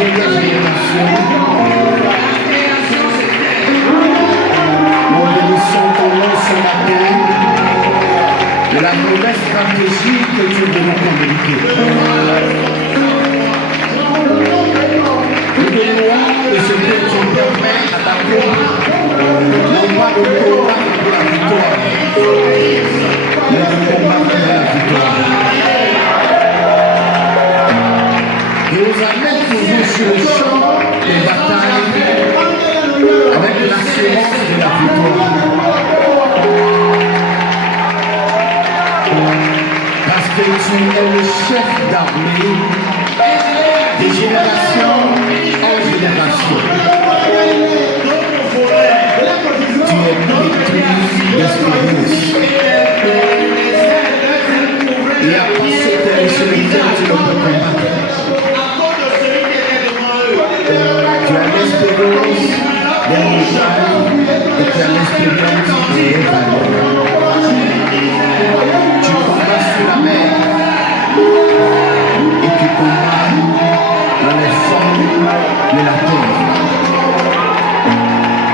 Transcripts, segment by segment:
dernière génération, nous bénissons ton nom ce matin de la nouvelle stratégie que tu veux nous communiquer. Nous te louons de ce que tu permets à ta gloire, non pas de combattre pour la victoire, mais de combattre pour la victoire. Et nous amène toujours sur le champ de bataille avec l'assurance de la victoire. Parce que tu es le chef d'armée de génération en génération. Tu es pétri d'espérance. Et à passer tes chemins, tu ne peux combattre. Tu as l'espérance des montagnes et tu as l'espérance des vallées. Tu combats sur la mer et tu combats dans les formes de la terre.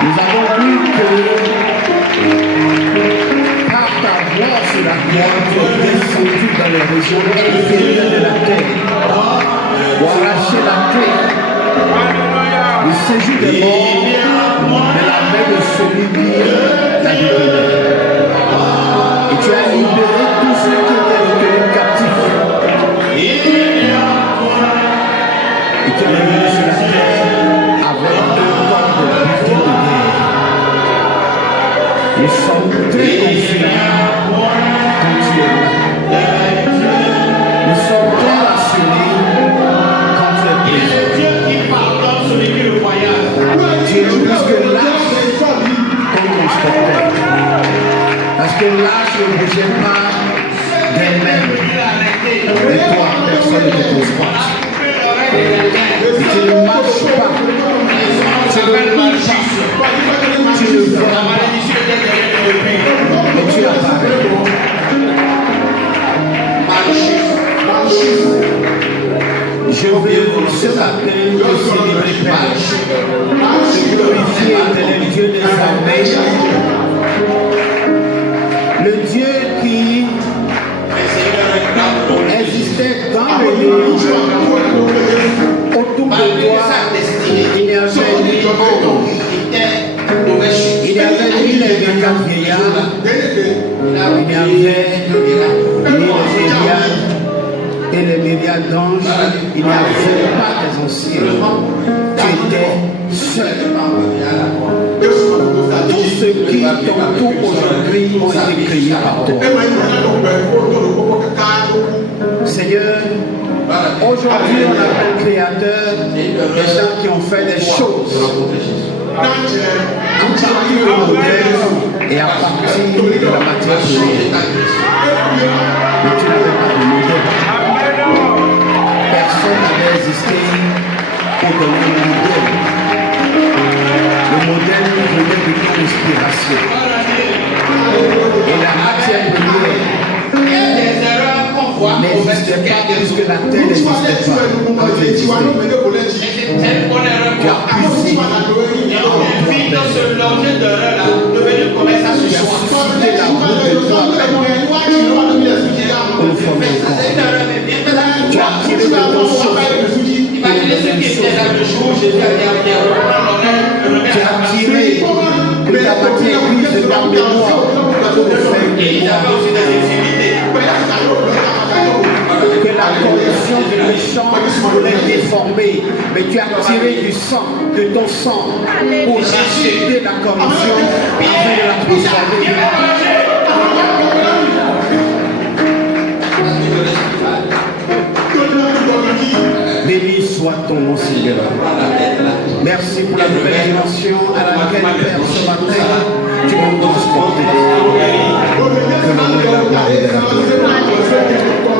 Nous avons vu que par ta voix sur la gloire, tu es descendu dans les régions inférieures de la terre pour arracher la terre. Le séjour des morts de la main de celui qui t'a libéré. Et tu as libéré tous ceux qui étaient retenus captifs. Et tu es revenu sur la terre avec un corps de butin de guerre. Nous sommes très confiants quand tu es là. Nous sommes très rassurés quand tu es présent. Tu es plus que l'âge comme inspecteur. Parce que l'âge ne bougeait pas d'elle-même. Et toi, personne ne te transporte. Tu ne marches pas. Tu ne marches pas. Tu ne vois pas. Mais tu apparais. Je veux ce matin te célébrer, Père, te glorifier, éternel Dieu des armées, le Dieu qui existait dans le monde, autour de toi, il n'y avait ni homme, il n'y avait ni les grands vieillards, il n'y avait ni les vieillards et les myriades d'anges, il n'y avait pas des anciens. Tu étais seul. Tous ceux qui t'entourent aujourd'hui ont été créés par toi. Seigneur, aujourd'hui on appelle créateur des gens qui ont fait des choses à partir du modèle et à partir de la matière première. Mais tu n'avais pas de modèle. Personne n'avait existé pour donner le modèle. Le modèle venait de ton inspiration. Et la matière première n'existait pas puisque la terre n'existait pas. Quand tu existais, tu as puisé en toi. Tu as suscité la route de toi pour former le corps. Tu as tiré de ton souffle. Imaginez ce qui était là le jour où Jésus a dit tu as tiré de ta matière grise de ta mémoire pour faire une mémoire. Que la corruption du méchant voulait déformer, mais tu as tiré du sang, de ton sang, pour racheter la corruption afin de la transformer. Béni soit ton nom, Seigneur. Merci pour la nouvelle dimension à laquelle, Père, ce matin, tu m'as transporté. Que le nom de la gloire et de la gloire.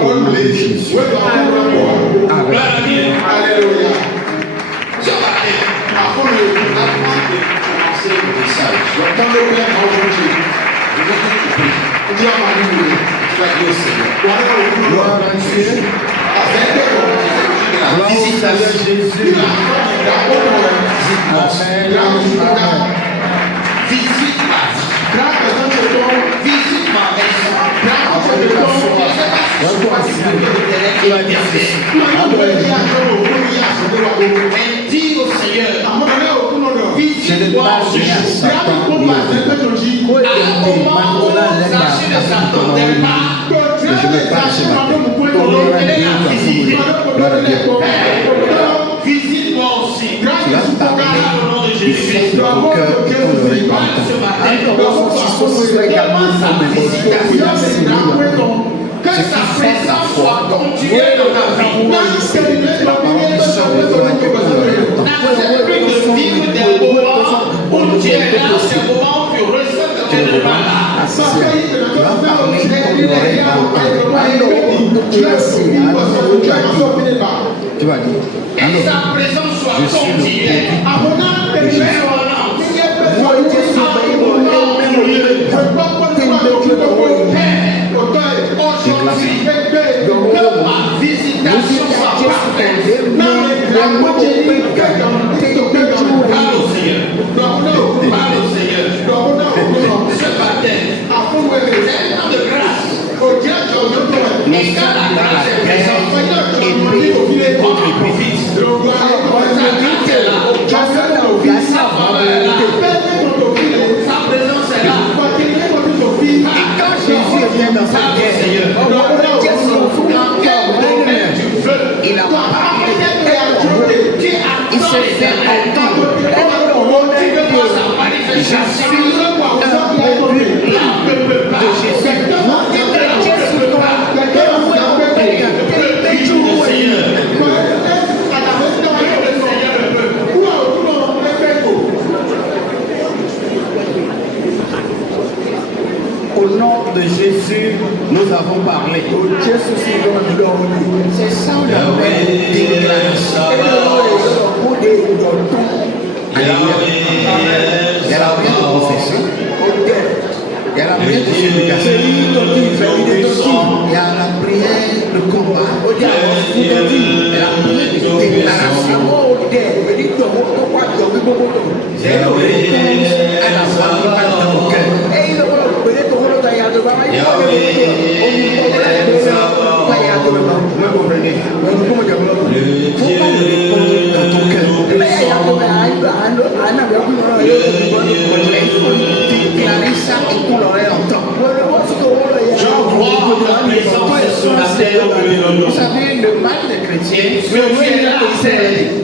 Au nom de Jésus. Amen. Alléluia. Ce matin, avant de commencer le message, j'entends le Père aujourd'hui. Je vais te couper. Tu vas m'allumer. Tu vas dire au Seigneur. Gloire à Dieu. Jésus. Dis au Seigneur, visite-moi aussi. À un moment où Zachée ne s'attendait pas, je me parle ce matin. Visite-moi aussi. Tu vas parler du fond de ton cœur et ton oreille Que sa présence soit continuelle dans ta vie. N'accepte plus de vivre des moments où tu es là, ces moments où tu ressens que tu es là. Tu vas parler ton oreille tu vas dire, et sa présence soit continuelle. Aujourd'hui, que ma visitation soit parfaite. Parle au Seigneur. Parle au Seigneur. Ce matin, c'est un temps de grâce. Et quand la grâce est présente, on en profite. Sa grâce est là. Sa faveur est là. Sa présence est là. Et quand Jésus vient dans sa guerre, Seigneur, dans quel domaine tu veux, il a parlé. Il se fait entendre. Tu veux voir sa manifestation. De Jésus. Au nom de Jésus, nous avons parlé. C'est ça la déclaration. Il y a la prière de confession. Il y a la prière de supplication. Il y a la prière de combat. Il y a la prière de déclaration. C'est une réponse à la voix qui parle dans mon cœur. Déclarer ça et qu'on l'aurait entendu. Vous savez, le mal des chrétiens,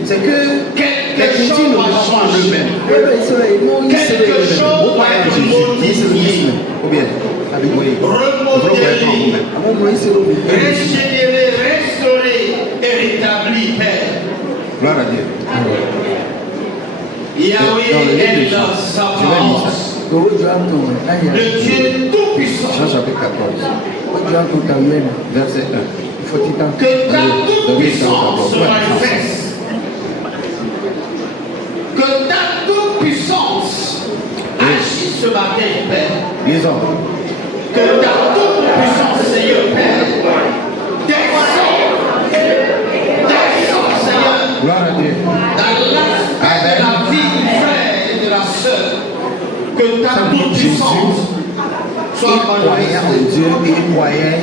c'est que les chrétiens ne croient pas en eux-mêmes. Quelque chose va être modifié, régénéré, restauré et rétabli, Père. Gloire à Dieu. Yahweh est dans sa force. Le Dieu tout-puissant. Jean chapitre 14, verset 1. Que ta toute-puissance se manifeste. Que ta toute-puissance agisse ce matin, Père. Lisons. Que ta toute-puissance, Seigneur, Père, descend, Seigneur, Gloire à Dieu. dans l'aspect de la vie du frère et de la sœur. Que ta toute-puissance soit Croyant en manifestée. Dieu et croyant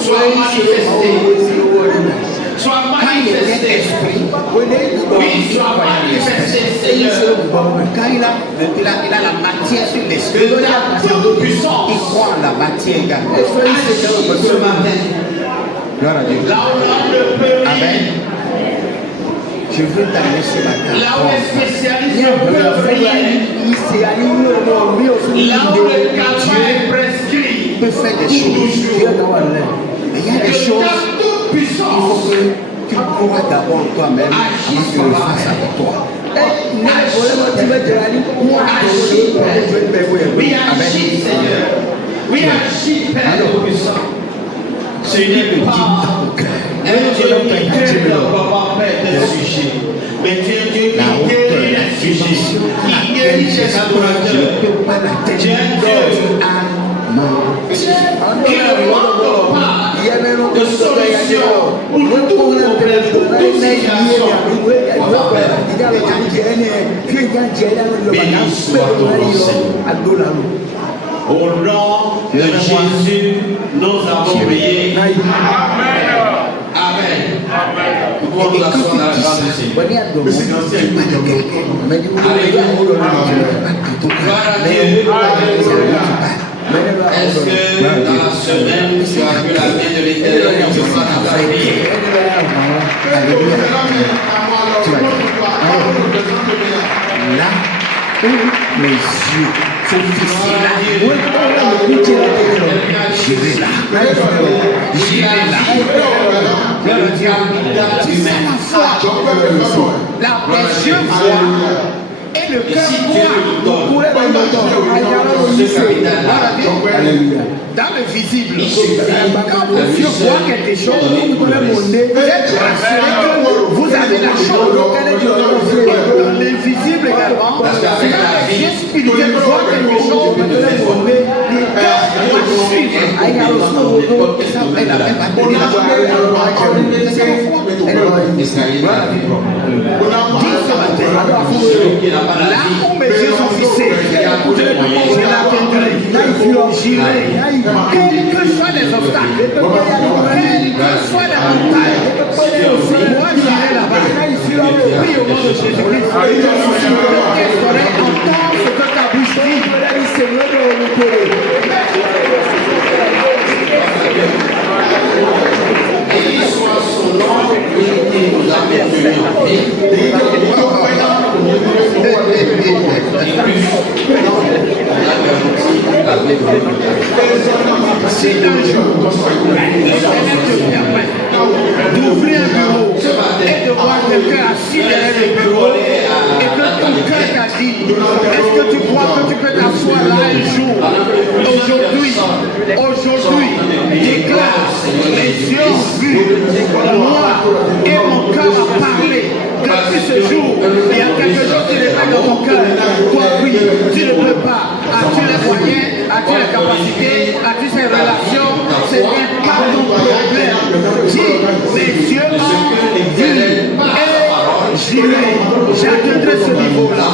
Soit manifestée. Soit quand il était manifestée. esprit, Oui, soit manifestée, Seigneur. quand il a la matière sur l'esprit, Que ta toute-puissance il croit en la matière également. agisse ce matin. Gloire à Dieu. Là où l'on ne peut Amen. rien. Je veux t'amener ce matin. Là où les spécialistes ne peuvent rien. Là où le calme est prescrit. peut faire des Pour choses. toujours. Mais il y a des Que choses, ta il faut toute-puissance que tu crois d'abord en toi-même avant que tu le fasses avec toi. oui, agis, Seigneur. Oui, agis, Père Tout-Puissant. Ce n'est pas un Dieu qui guérit le papa, Père, des sujets. Mais tu es un Dieu qui guérit les sujets, qui guérit les adorateurs. Tu es un Dieu Qui ne manque pas de solution pour tout problème, pour toute situation. Béni soit ton nom, Seigneur. Au nom de Jésus, nous avons prié. Amen. Amen. Nous pouvons nous asseoir dans la grâce du Seigneur. Alléluia. Gloire à Dieu. Est-ce que dans la semaine, tu as vu la main de l'Éternel qui soit dans ta vie? Là où mes yeux sont fixés, j'irai là. J'irai là. Le diable, tu mets la foi. Les yeux voient et le cœur voit. Dans le visible, quand vos yeux voient quelque chose, vous êtes rassuré que vous avez la chose. Dans l'invisible également, quand les yeux spirituels voient quelque chose, le cœur doit suivre. Elle a même pas là où mes yeux sont fixés, je l'atteindrai, j'irai. Quels que soient les obstacles, quels que soient les montagnes, moi j'irai là-bas. Prie au nom de Jésus-Christ. Que tes oreilles entendent ce que ta bouche dit. Béni soit son nom qui nous a maintenus en vie. C'est un jour, l'Éternel te permet d'ouvrir un bureau et de voir quelqu'un assis derrière le bureau et que ton cœur t'a dit, est-ce que tu crois que tu peux t'asseoir là un jour? Aujourd'hui, déclare, les yeux ont vu, moi et mon cœur a parlé. Depuis ce jour, il y a quelque chose qui est dans ton cœur. Toi, oui, tu ne peux pas. As-tu les moyens? As-tu les capacités? As-tu ces relations? Ce n'est pas ton problème. Dis, mes yeux ont vu et j'irai. J'atteindrai ce niveau-là.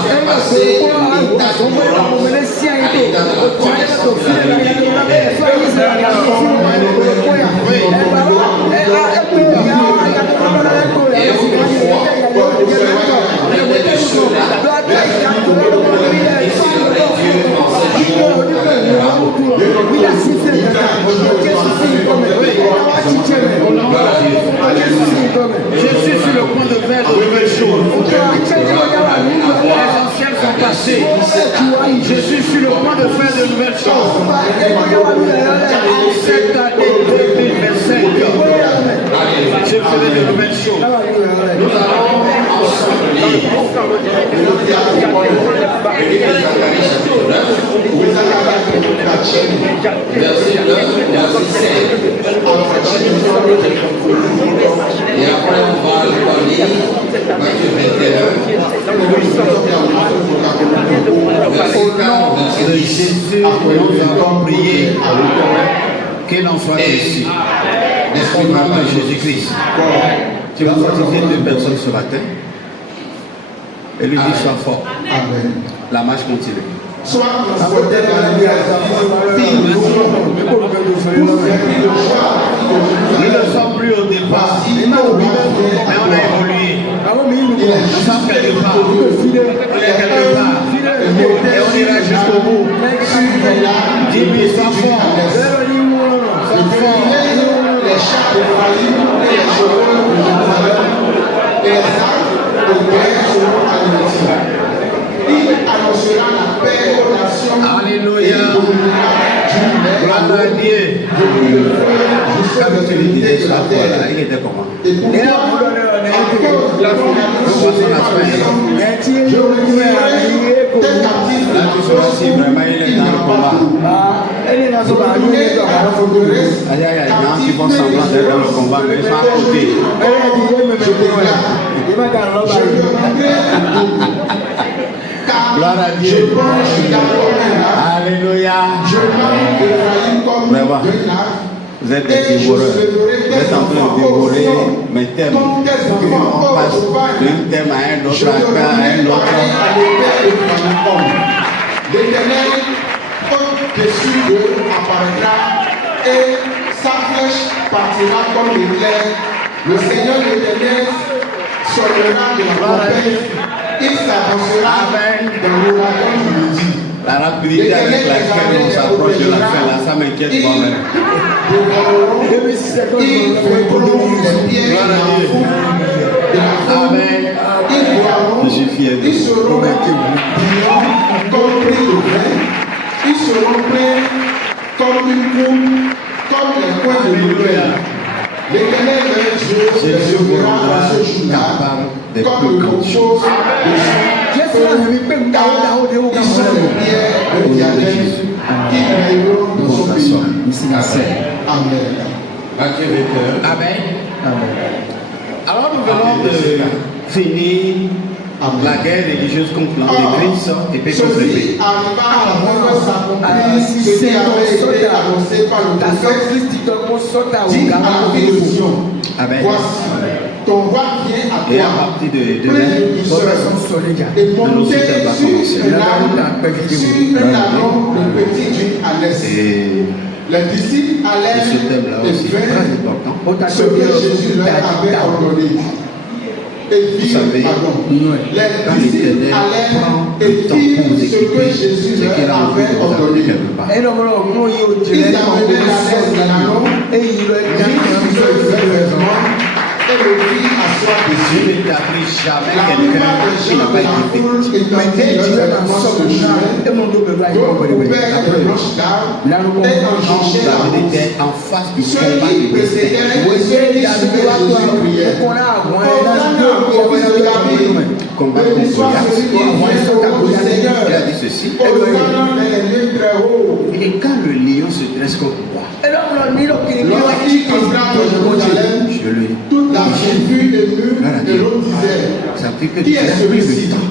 Je suis sur le point de faire de nouvelles choses. Les anciennes sont passées. Je suis sur le point de faire de nouvelles choses. En cette année 2025, je ferai de nouvelles choses. Nous allons ensemble lire verset 9, verset 7. Et après on va lire Matthieu 21, verset 40. De Jésus, nous avons prié qu'il en soit ici. Au nom de Jésus-Christ. Tu vas baptiser deux personnes ce matin et lui dire sois fort. La marche continue. Nous ne sommes plus au départ, mais on a évolué. Nous sommes quelque part. On est quelque part. Et on ira jusqu'au bout. Dis-lui, sois fort. Sois fort. Les chats de Paris, les cheveux, les armes, les guerres seront anéantis. Il annoncera la paix aux nations. Alléluia. Gloire à Dieu. Quand tu lui disais sur la terre, il était comment? Et pour toi, la fondation de la je retirerai tes captifs. Là, tu seras si vraiment il est dans le combat. Retourner à la forteresse. Il y a des gens qui font semblant d'être dans le combat, mais ils sont à côté. Gloire à Dieu. Alléluia. Je mange Ephraïm comme Vraiment. d'un arbre. Vous êtes des dévoreurs. Vous êtes en train de dévorer mes thèmes. On passe d'un thème à un autre, à un autre. L'Éternel, au-dessus d'eux, apparaîtra et sa flèche partira comme l'éclair. Le Seigneur l'Éternel sortira de la tempête. Il s'avancera dans l'ouragan du midi. La rapidité avec laquelle on s'approche de la fin, là, ça m'inquiète moi-même. Ils fouetteront les pieds dans la foule de la foule. Amen. Ils boiront. Je suis fier de Ils vous. seront brillants comme pris de vin. Ils seront pleins comme une coupe, comme les coins de l'autel. L'Éternel leur Dieu les sauvera en ce jour-là, comme le compose de son car ils sont les pierres de diadème qui brilleront dans son pays. Amen. Amen. Alors nous venons de finir la guerre religieuse contre l'Antéchrist et puis contre le pays. Ceci arriva avant que s'accomplisse ce qui avait été annoncé par le prophète. Dit à la ville de Sion, Amen. voici, ton roi vient à Et à toi, partir de plein demain, de douceur, et monté sur un ânon de petit duc à l'est. et Les disciples allèrent ce thème-là et aussi très vinrent important. ce que Jésus leur avait ordonné. Et firent, savez, les disciples allèrent et firent ce que Jésus leur avait ordonné. Ils amenaient la laisse de l'ânon, mirent sur le vêtement et le firent asseoir Dieu dessus. n'établit jamais La quelqu'un plupart des qui n'a gens pas de la été foule étendirent leurs vêtements sur le chemin, d'autres coupèrent des branches d'arbres et en cherchaient la David route. était en face du Ceux combat qui de précédèrent et ceux qui suivaient Jésus crièrent. combat Béni contre soit Goliath. celui qui vient au nom du Seigneur. Il a dit ceci. Hosanna dans les lieux très hauts. Et quand le lion se dresse contre moi, Lorsqu'il entra dans Jérusalem, je lui toute la ville fut émue et l'on disait, ça fait que qui Dieu est a pris celui-ci? le temps.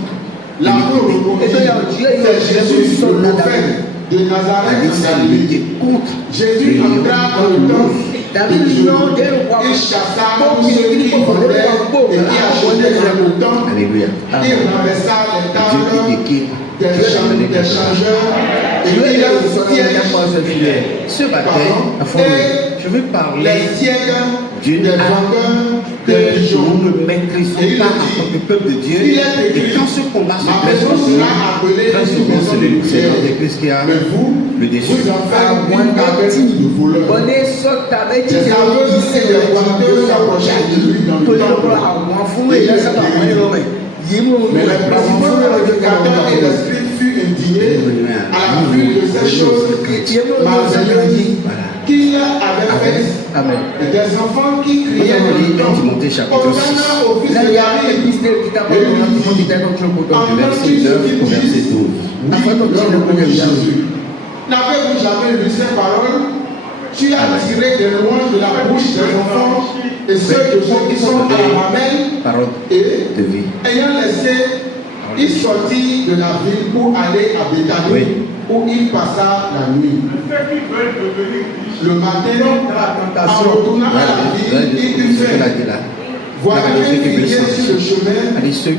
La foule répondit, c'est Jésus, le prophète de Nazareth David en s'est Galilée. lutté contre Jésus le lion. entra dans le temple. Il chassa tous ceux qui vendaient et qui achetaient dans le temple. Alléluia. Il renversa les Dieu tables qui des changeurs et il siège ce matin, je veux parler les sièges d'une des âme vendeurs que de nous pigeons. ne maîtrisons Et il pas a en dit, tant que peuple de Dieu. il est écrit, Et quand ce combat se ma place maison contre nous, sera appelée très une souvent maison c'est de le prière. l'Antéchrist qui a Mais vous, le déçu. vous en faites une caverne de voleurs. Les aveugles et les boiteux s'approchaient de lui dans le temple. Et il les guérit. Mais les principaux sacrificateurs et les scribes furent indignés à la vue de ces choses malveillantes qu'il avait faites. Et des enfants qui criaient dans le temple, Hosanna au fils de David. Et lui dit, entends-tu ce qu'ils disent? Oui, leur répondit Jésus. N'avez-vous jamais lu ces paroles? Tu as tiré des louanges de la bouche des enfants et ceux de ceux qui sont à la mamelle. Parole Et de vie. ayant laissé, il sortit de la ville pour aller à Béthanie, Oui. où il passa la nuit. Le matin, en retournant à la ville, il eut faim. Voilà un figuier sur le chemin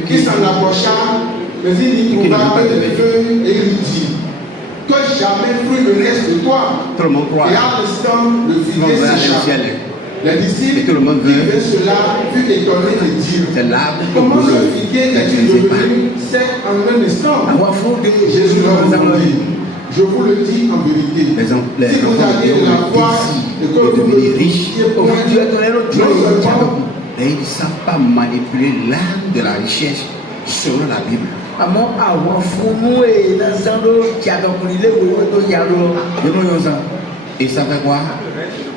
qui s'en approcha, mais il n'y trouva que des feuilles et il lui dit, que jamais fruit ne reste de toi. Tout le monde croit. Et à l'instant, le figuier sécha. Les disciples Et tout le monde qui veut. virent cela furent étonnés de dire, C'est l'arbre comment que ce vous figuier est-il n'utilisez pas. devenu sec en un instant? Jésus leur répondit, je vous le dis en vérité, si vous aviez de la foi et que vous ne doutiez point, non seulement Et ils ne savent pas manipuler l'âme de la richesse selon la Bible. Et ça fait quoi?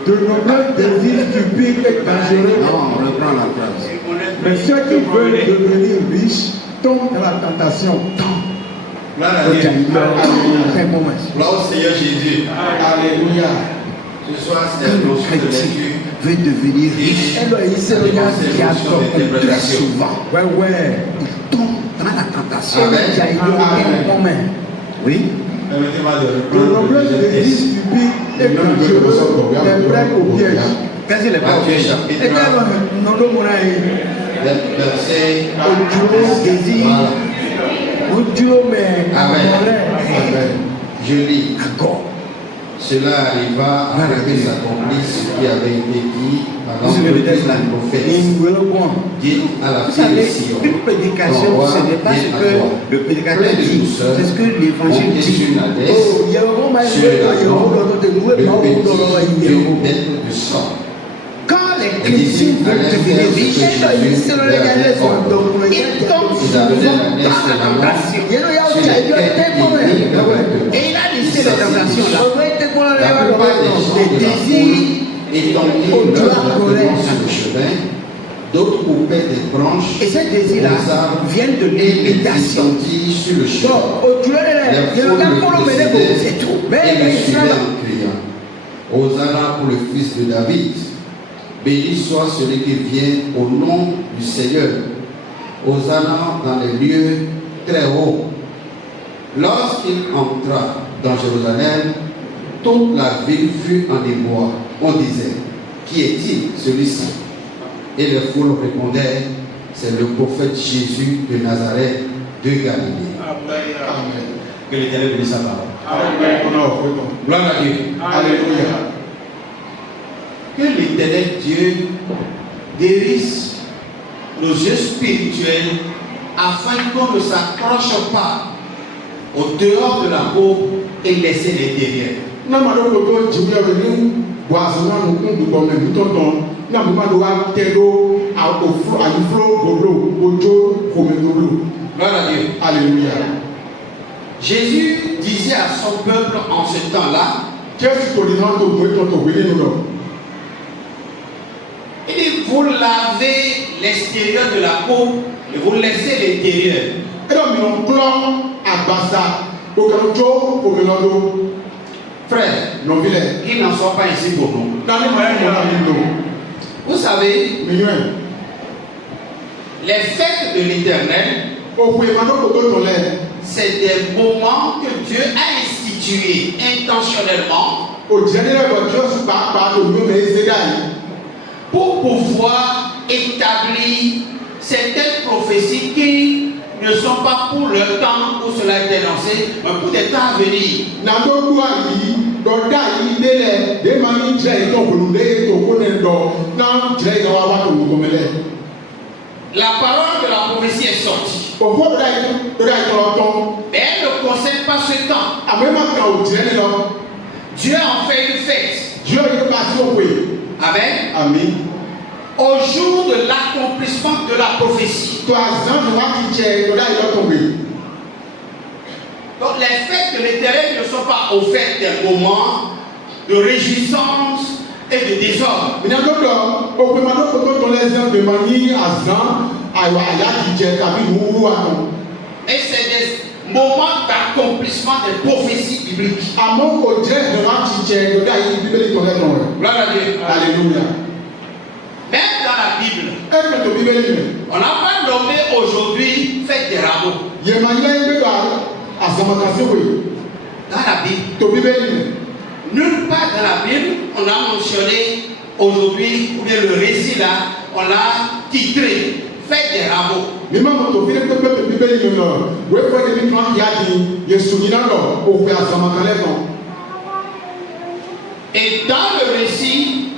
De nombreux désirs stupides et dangereux. Non, on reprend la phrase. Mais ceux qui veulent devenir riches tombent dans la tentation. Gloire à Dieu. Gloire au Seigneur Jésus. Alléluia. Ce soir, c'est Quand la le notion de chrétien lecture. veut devenir riche, très souvent, Ouais. il tombe dans la tentation. Amen. Oui, Permettez-moi de De reprendre nombreuses le deuxième églises texte. publiques et religieuses les prennent au piège. Qu'est-ce que les Matthieu paroles chapitre Et quand on a verset. désir, Voilà. on dit, mais Amen. Je lis. Encore. Cela arriva afin que s'accomplisse ce qui avait été dit par Vous l'ange avez de dit là. la prophète. Vous Dit à la fille savez, de Sion. une prédication, ton roi ce n'est pas vient ce à que toi. le prédicateur Plein de dit, douceur, c'est ce que l'évangile monté dit. sur la laisse, Oh, il y a vraiment mal sur la langue, le de petit bête de sang. Quand les Et disait chrétiens à veulent devenir l'inverse riches, que Jésus leur avait ordonné. ils tombent Ils souvent amenaient la dans laisse la de la langue tentation. sur lesquelles il mit avec Et il a laissé la tentation là. La plupart des gens Les de la désirs foule étendit leurs vêtements sur le chemin, d'autres coupaient des branches et ces désirs là aux arbres viennent de et les l'imitation. étendit sur le chemin. Les Il y foules a le précédaient c'est tout. et le suivaient en criant. Hosanna pour le fils de David. Béni soit celui qui vient au nom du Seigneur. Hosanna dans les lieux très hauts. Lorsqu'il entra dans Jérusalem, toute la ville fut en émoi. On disait, qui est-il celui-ci? Et les foules répondaient, c'est le prophète Jésus de Nazareth de Galilée. Amen. Que l'Éternel bénisse sa parole. Amen. Gloire à Dieu. Alléluia. Que l'Éternel Dieu guérisse nos yeux spirituels afin qu'on ne s'accroche pas au dehors de la peau et laisser l'intérieur. Namado koto jibia wenu boazona no kundu gome mutonton na mama do wa telo a ofro aliflo golo ojo komedolo. Gloire à Dieu. Alléluia. Jésus disait à son peuple en ce temps-là, Qu'est-ce que tu dis to mo to wele no no? il dit, vous lavez l'extérieur de la peau et vous laissez l'intérieur. E do mi no klo agbasa o kan jo komelodo. Frère, No vile. ils n'en sont pas ici pour nous. Na ni mo e mo na mi do. Vous savez, Million. les fêtes de l'Éternel, O kwe ma do koto to le. c'est des moments que Dieu a institués intentionnellement O jenere ko just pa to mi me ezedai. pour pouvoir établir certaines prophéties qui ne sont pas pour le temps où cela est annoncé, mais pour des temps à venir. Na do du ayi do da yi de le de ma ni jre to bulu de to ko ne do na jre ga wa to ko mele. La parole de la prophétie est sortie, O fo da yi to ton. mais elle ne concerne pas ce temps. A me ma ka o jre ne lo. Dieu en fait une fête. Dieu yi pa so we. Amen. Amen. Au jour de l'accomplissement de la prophétie. To azan do wa ti je to da yi lo to we. Donc les fêtes de l'Éternel ne sont pas au fait des moments de réjouissance et de désordre. Mi na do do o pe ma do ko to le zan de ma ni azan ayo aya ti je tabi wu anu. Et c'est des moments d'accomplissement des prophéties bibliques. Amo o jre do wa ti je to da yi bibeli to le ton. Gloire à Dieu. Alléluia. Même dans la Bible, E pe to bibeli me. on n'a pas nommé aujourd'hui fête des rameaux. Ye ma ye be do azamakase we. Dans la Bible, To bibeli me. nulle part dans la Bible, on a mentionné aujourd'hui, ou bien le récit là, on l'a titré fête des rameaux. Mi ma mo to fi pe pe bibeli me no. We fo de mi twan ya di Yesu ni na lo o pe azamakale no. Et dans le récit,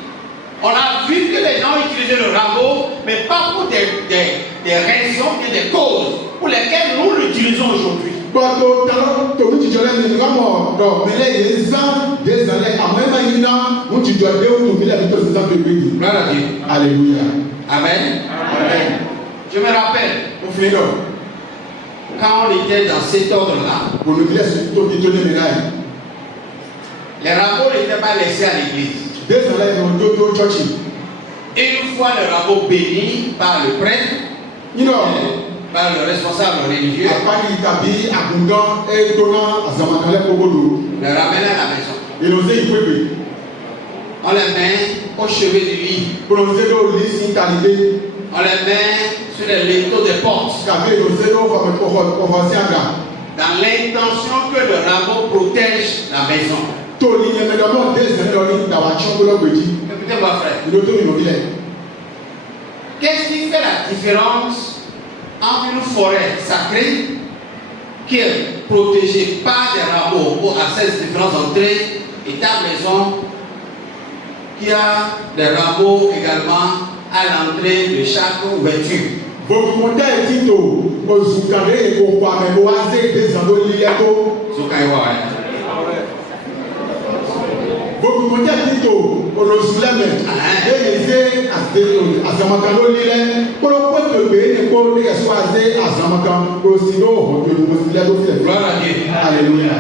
on a vu que les gens utilisaient le rameau, mais pas pour des raisons, mais des causes pour lesquelles nous l'utilisons aujourd'hui. Gbọ́dọ̀ tán tòun ti jọ lẹ́nu ní kámọ̀ dọ̀ mẹ́lẹ̀ yẹn zan dé zanlẹ̀ àmọ́ẹ́mà yìí ná ń ti jọ dé òtún mílẹ̀ tó ti zan tó gbé yìí. Gloire à Dieu. Alléluia. Amen. Amen. Je me rappelle, Ó fi lọ, quand on était dans cet ordre-là, olùbílẹ̀ tó ti tó lé mi láyé. les rameaux n'étaient pas laissés à l'église. Dé zanlẹ̀ ní ọjọ́ tó chọ́ọ̀chì. Une fois le rameau béni par le prêtre, Yín lọ, par le responsable religieux, àpárí tàbí àgùngán ẹ̀ tó ná àzàmàkálẹ̀ kókòdò. le ramenait à la maison. Ìlòsè ìpépè. On les met au chevet du lit, Ìlòsè ló lè sí ìtàlídé. on les met sur les linteaux des portes. Kàbí ìlòsè ló fọwọ́ sí àgbà. dans l'intention que le rameau protège la maison. Tony Yemedamo, des années dans la chambre de l'obédi. Écoutez-moi, frère. Il auto immobilier. Qu'est-ce qui fait la différence entre une forêt sacrée qui est protégée par des rameaux pour accès à différentes entrées et ta maison qui a des rameaux également à l'entrée de chaque ouverture? Votre montagne est tito, au Zoukadé et au Kwame, au Azé, des anneaux Liato. Votre montagne est tito, au Lozulame, et les Azamakano Lile, pour le point de payer, pour les soisés à Zamakan, pour le sino, au Lozulado. Gloire à Dieu. Alléluia.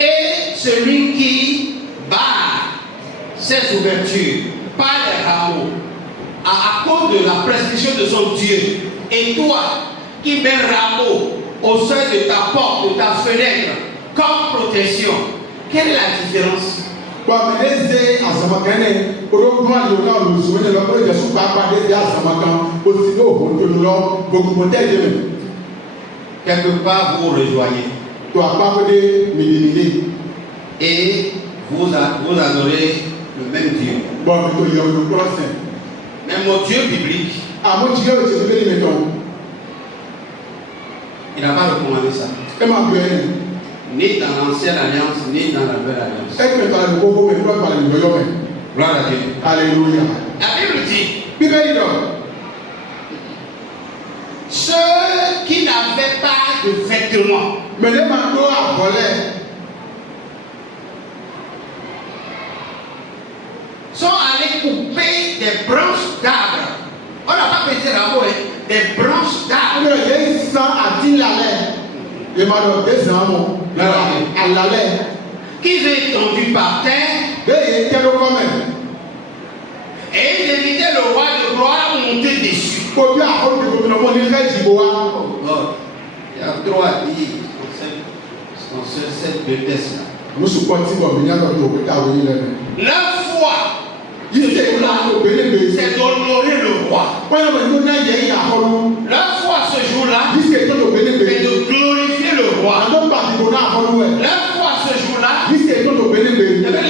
Et celui qui barre ses ouvertures par les rameaux, à cause de la prescription de son Dieu, et toi qui mets rameau au seuil de ta porte, de ta fenêtre, comme protection, quelle est la différence? Quelque part vous rejoignez. Et vous adorez le même Dieu. Mais mon Dieu biblique, il n'a pas recommandé ça. Ni dans l'ancienne alliance, ni dans la nouvelle alliance. Gloire à Dieu. Alléluia. La Bible dit, ceux qui n'avaient pas de vêtements, mais les manteaux à voler sont allés couper des branches d'arbres. On n'a pas pété rameau, des branches d'arbres. il y a 100 à 10 lalais. Les manteaux des amants à lalais Qu'ils aient étendu par terre. et ils étaient quand même. Et ils évitaient le roi de gloire monter dessus. Pour bien avoir le gouvernement, il fait du bois. Il y a trop à dire dans cette bêtise-là. Nous supportons comme il y a dans le pays. Leur foi, c'est d'honorer le roi. Leur foi ce jour-là, c'est de glorifier le roi. Leur foi ce jour-là,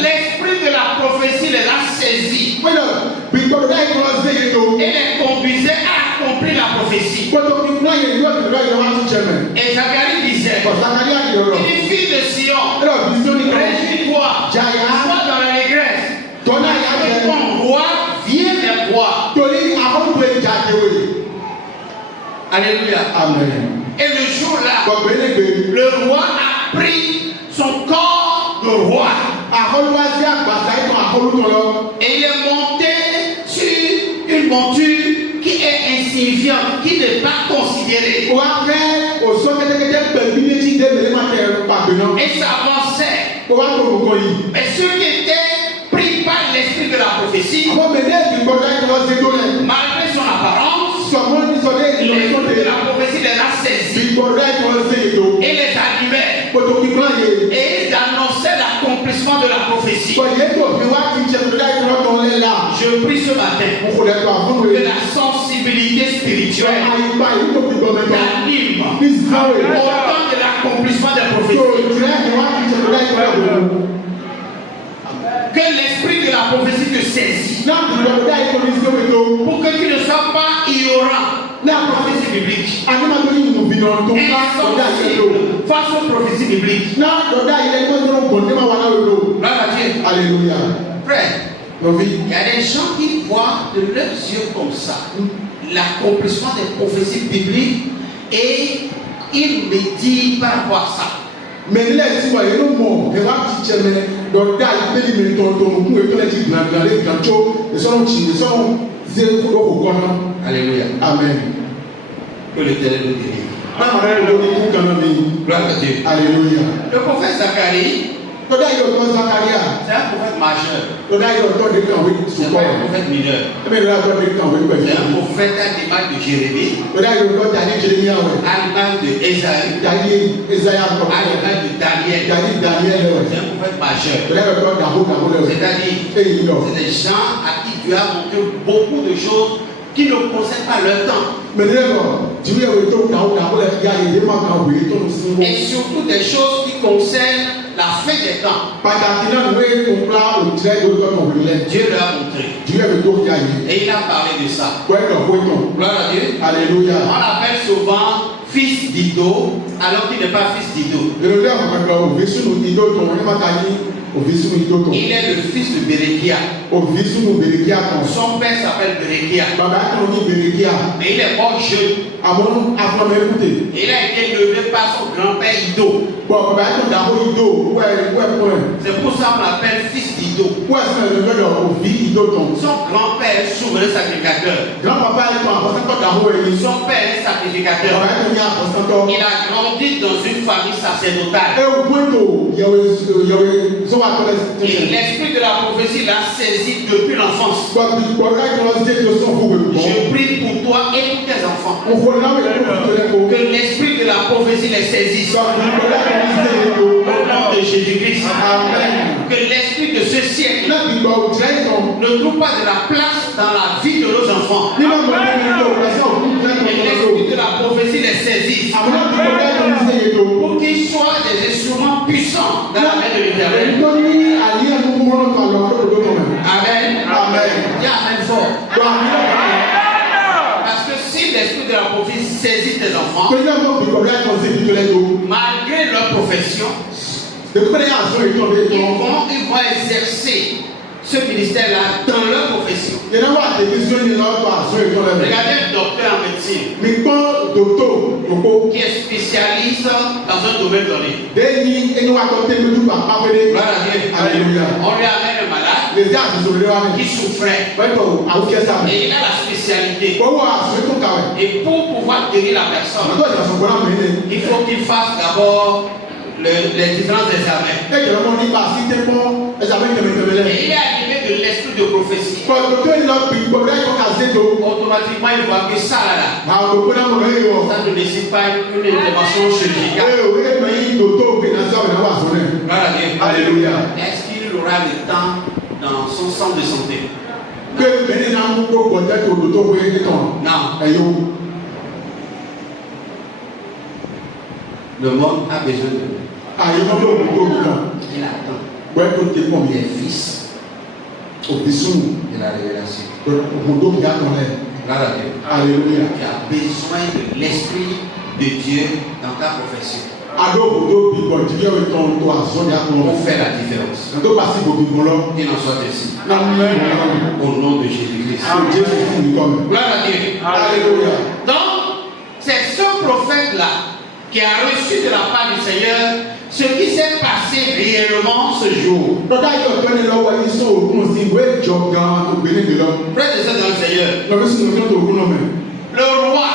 l'esprit de la prophétie les a saisis et les conduisait à accomplir la prophétie. Et Zacharie disait, il dit, fille de Sion, réjouis-toi, sois dans l'allégresse, que ton roi vienne vers toi. Alléluia. Amen. Et le jour-là, le roi a pris son corps de roi et il est monté sur une monture qui est insignifiante, qui n'est pas considérée. Et s'avançait. Mais ceux qui étaient pris par l'esprit de la prophétie, malgré son apparence, l'esprit de la prophétie les a saisis et les animait. Et ils annonçaient l'accomplissement de la prophétie. Je prie ce matin que la sensibilité spirituelle t'anime au temps de l'accomplissement des prophéties. Que l'esprit de la prophétie te saisit pour que tu ne sois pas ignorant la prophétie biblique. Insensible face aux prophéties bibliques. Alléluia. Frère, il y a des gens qui voient de leurs yeux comme ça l'accomplissement des prophéties bibliques et ils méditent par rapport à ça. Mais il est dit, il y a un mot, il y a un petit chemin, donc il y a un Alléluia. Amen. Que l'Éternel nous délivre. Gloire à Dieu. Alléluia. Le prophète Zacharie, c'est un prophète majeur. C'est pas un prophète mineur. C'est un prophète à l'image de Jérémie, à l'image de Ésaïe, à l'image de Daniel. C'est un prophète majeur. C'est-à-dire, c'est des gens à qui Dieu a montré beaucoup de choses qui ne concernent pas leur temps. Et surtout des choses qui concernent la fin des temps. Dieu leur a montré. Et il a parlé de ça. Gloire à Dieu. Alléluia. On l'appelle souvent fils d'Ido, alors qu'il n'est pas fils d'Ido. Il est le fils de Bérékia. Son père s'appelle Bérékia. Mais il est mort jeune. Il a été élevé par son grand-père Ido. C'est pour ça qu'on l'appelle fils d'Ido. Son grand-père est souverain sacrificateur. Son père est sacrificateur. Il a grandi dans une famille sacerdotale. Et l'esprit de la prophétie l'a saisi depuis l'enfance. Je prie pour toi et pour tes enfants. Que l'esprit de la prophétie les saisisse. Au nom de Jésus-Christ. Que l'esprit de ce siècle ne trouve pas de la place dans la vie de nos enfants. Et l'esprit de la prophétie les saisisse. Pour qu'ils soient des instruments puissants dans la main de l'Éternel. Amen. Amen. Dis amen fort. Parce que si l'esprit de la prophétie saisit tes enfants, malgré leur profession, ils vont exercer ce ministère-là dans leur profession. Regardez un docteur en médecine qui est spécialiste dans un domaine donné. Alléluia. On lui amène un malade qui souffrait. Et il a la spécialité. Et pour pouvoir guérir la personne, il faut qu'il fasse d'abord les différents examens. Et il est animé de l'esprit de prophétie. Automatiquement, il voit que ça là, ça ne nécessite pas une intervention chirurgicale. Alléluia. Est-ce qu'il aura le temps dans son centre de santé? Non. Le monde a besoin de nous. Il attend les fils de la révélation. Alléluia. Tu as besoin de l'esprit de Dieu dans ta profession pour faire la différence. Qu'il en soit ainsi. Au nom de Jésus-Christ. Gloire à Dieu. Alléluia. Donc, c'est ce prophète-là qui a reçu de la part du Seigneur ce qui s'est passé réellement ce jour. Frère et sœurs dans le Seigneur, le roi,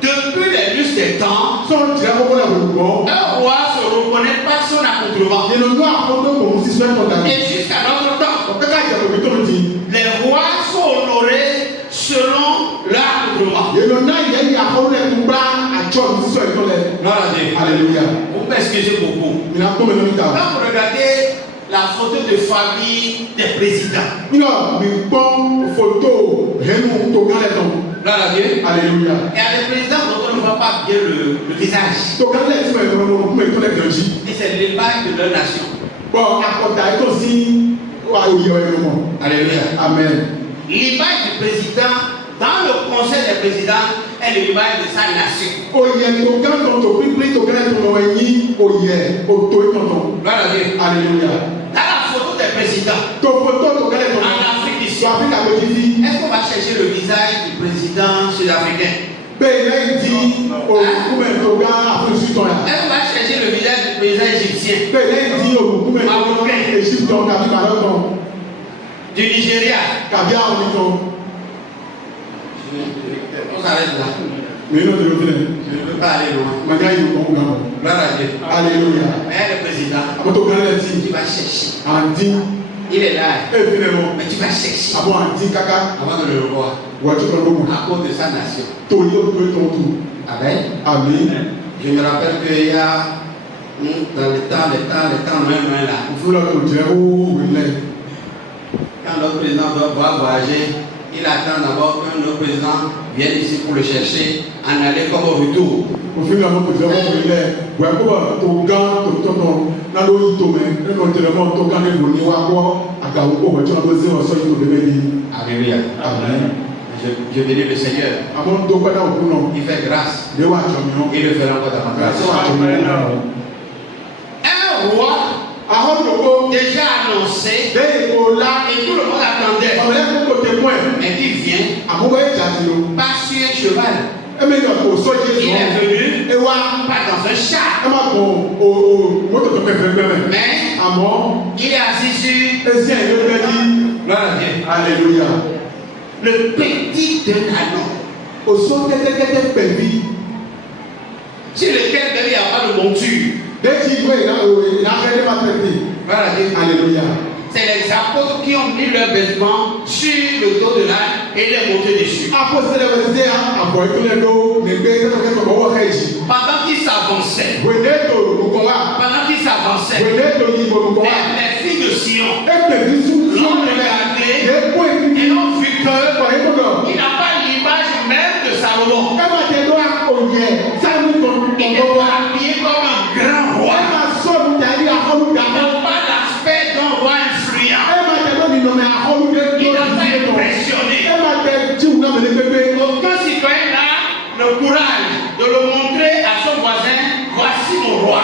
depuis les lustres des temps, un roi se reconnaît par son accoutrement. Et jusqu'à notre temps, les rois sont honorés selon leur accoutrement. Alléluia. Vous m'excusez beaucoup. Quand vous regardez la photo de famille des présidents, Alléluia. il y a des présidents dont on ne voit pas bien le visage. Et c'est l'image de leur nation. Alléluia. Amen. L'image du président dans le conseil des présidents est l'image de sa nation. Alléluia. Dans la photo des présidents en Afrique ici, est-ce qu'on va chercher le visage du président sud-africain? Est-ce qu'on va chercher le visage du président égyptien, du Nigeria? On s'arrête là. Je ne veux pas aller loin. Gloire à Dieu. Alléluia. Mais le président, tu vas chercher. Il est là. Mais tu vas chercher avant de le revoir. À cause de sa nation. Amen. Amen. Je me rappelle qu'il y a dans les temps même là, quand notre président doit voyager, il attend d'abord que le président vienne ici pour le chercher, en aller comme au retour. Au fil de la montre, nous avons vu les au gant, dans l'eau, notamment au gant de l'Uniwa, à Kaouko, tu as besoin de sortir de Béni. Alléluia. Amen. Je bénis le Seigneur. Il fait grâce. Il le fera encore davantage. Un roi déjà annoncé et tout le monde attendait. Mais qui vient pas sur un cheval. Il est venu pas dans un char. Mais il est assis sur Alléluia. le petit d'un ânon. Sur lequel il n'y a pas de monture. Alléluia. C'est les apôtres qui ont mis leur vêtement sur le dos de l'âne et les montés dessus. Pendant qu'ils s'avançaient, les filles de Sion l'ont regardé et l'ont vu qu'il n'a pas l'image même de Salomon. Il n'est pas habillé comme un grand roi. Il n'a pas l'aspect d'un roi influent. Il n'a pas impressionné. Aucun citoyen n'a le courage de le montrer à son voisin. Voici mon roi.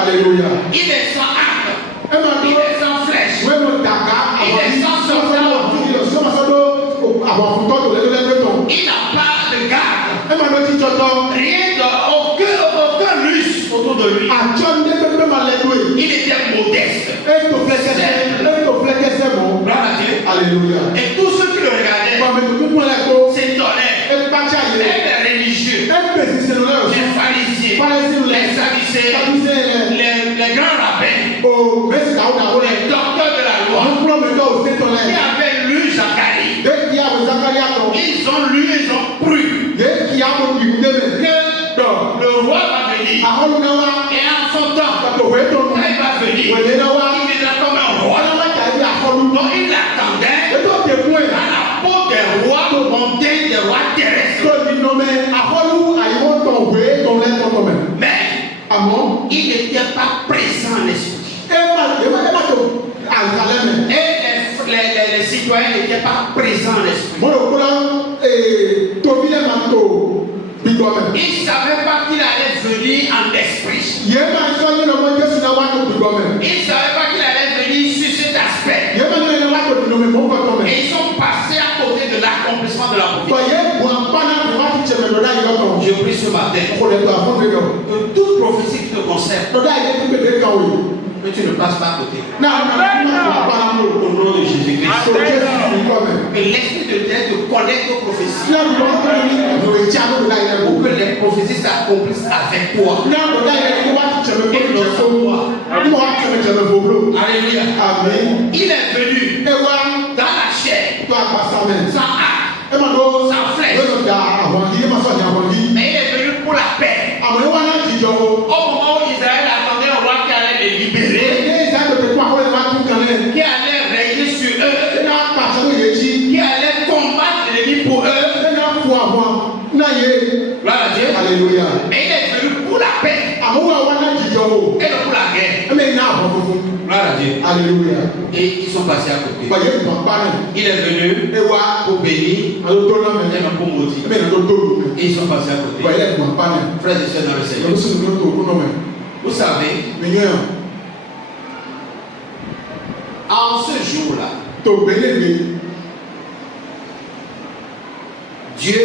Alléluia. Il est sans arc. Il est sans flèche. Il est sans soldat autour. Il n'a pas de garde. Rien aucun russe autour de lui. Il était modeste. Alléluia. Et tous ceux qui le regardaient s'étonnaient. Même les religieux, les pharisiens, les sadducéens, les grands rabbins, les docteurs de la loi, qui avaient lu Zacharie. Ils ont lu, ils ont cru que le roi va venir. Et en son temps, quand il va venir, il viendra comme un roi. Donc il attendait à la peau des rois montés, des rois terrestres. Mais il n'était pas présent en l'esprit. Et les citoyens n'étaient pas présents en l'esprit. Ils ne savaient pas qu'il allait venir en esprit. Ils ne savaient pas qu'il allait venir sur cet aspect. Et ils sont passés à côté de l'accomplissement de la prophétie. Je prie ce matin que toute prophétie qui te concerne, que tu ne passes pas à côté. Au nom de Jésus-Christ. Que l'esprit de Dieu te connecte aux prophéties. Pour que les prophéties s'accomplissent avec toi. Et non sans toi. Alléluia. Amen. Il est venu dans la chair, sans arc, sans flèche. Mais il est venu pour la paix. Au moment où Israël attendait un roi qui allait les libérer, qui allait régner sur eux, qui allait combattre l'ennemi pour eux. Gloire à Dieu. Alléluia. Mais il est venu pour la paix et non pour la guerre. Gloire à Dieu. Alléluia. Et ils sont passés à côté. Il est venu pour bénir et non pour maudire. Et ils sont passés à côté. Frères et sœurs dans le Seigneur. Vous savez, en ce jour-là, Dieu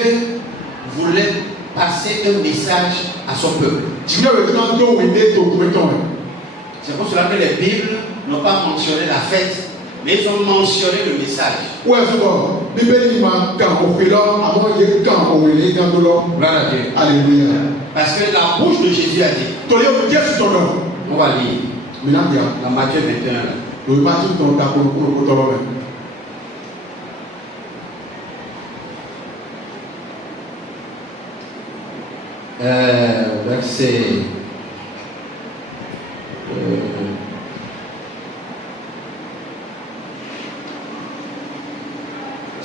voulait passer un message à son peuple. C'est pour cela que les Bibles n'ont pas mentionné la fête, mais ils ont mentionné le message. Gloire à Dieu. Alléluia. Parce que la bouche de Jésus a dit. On va lire dans Matthieu 21. Verset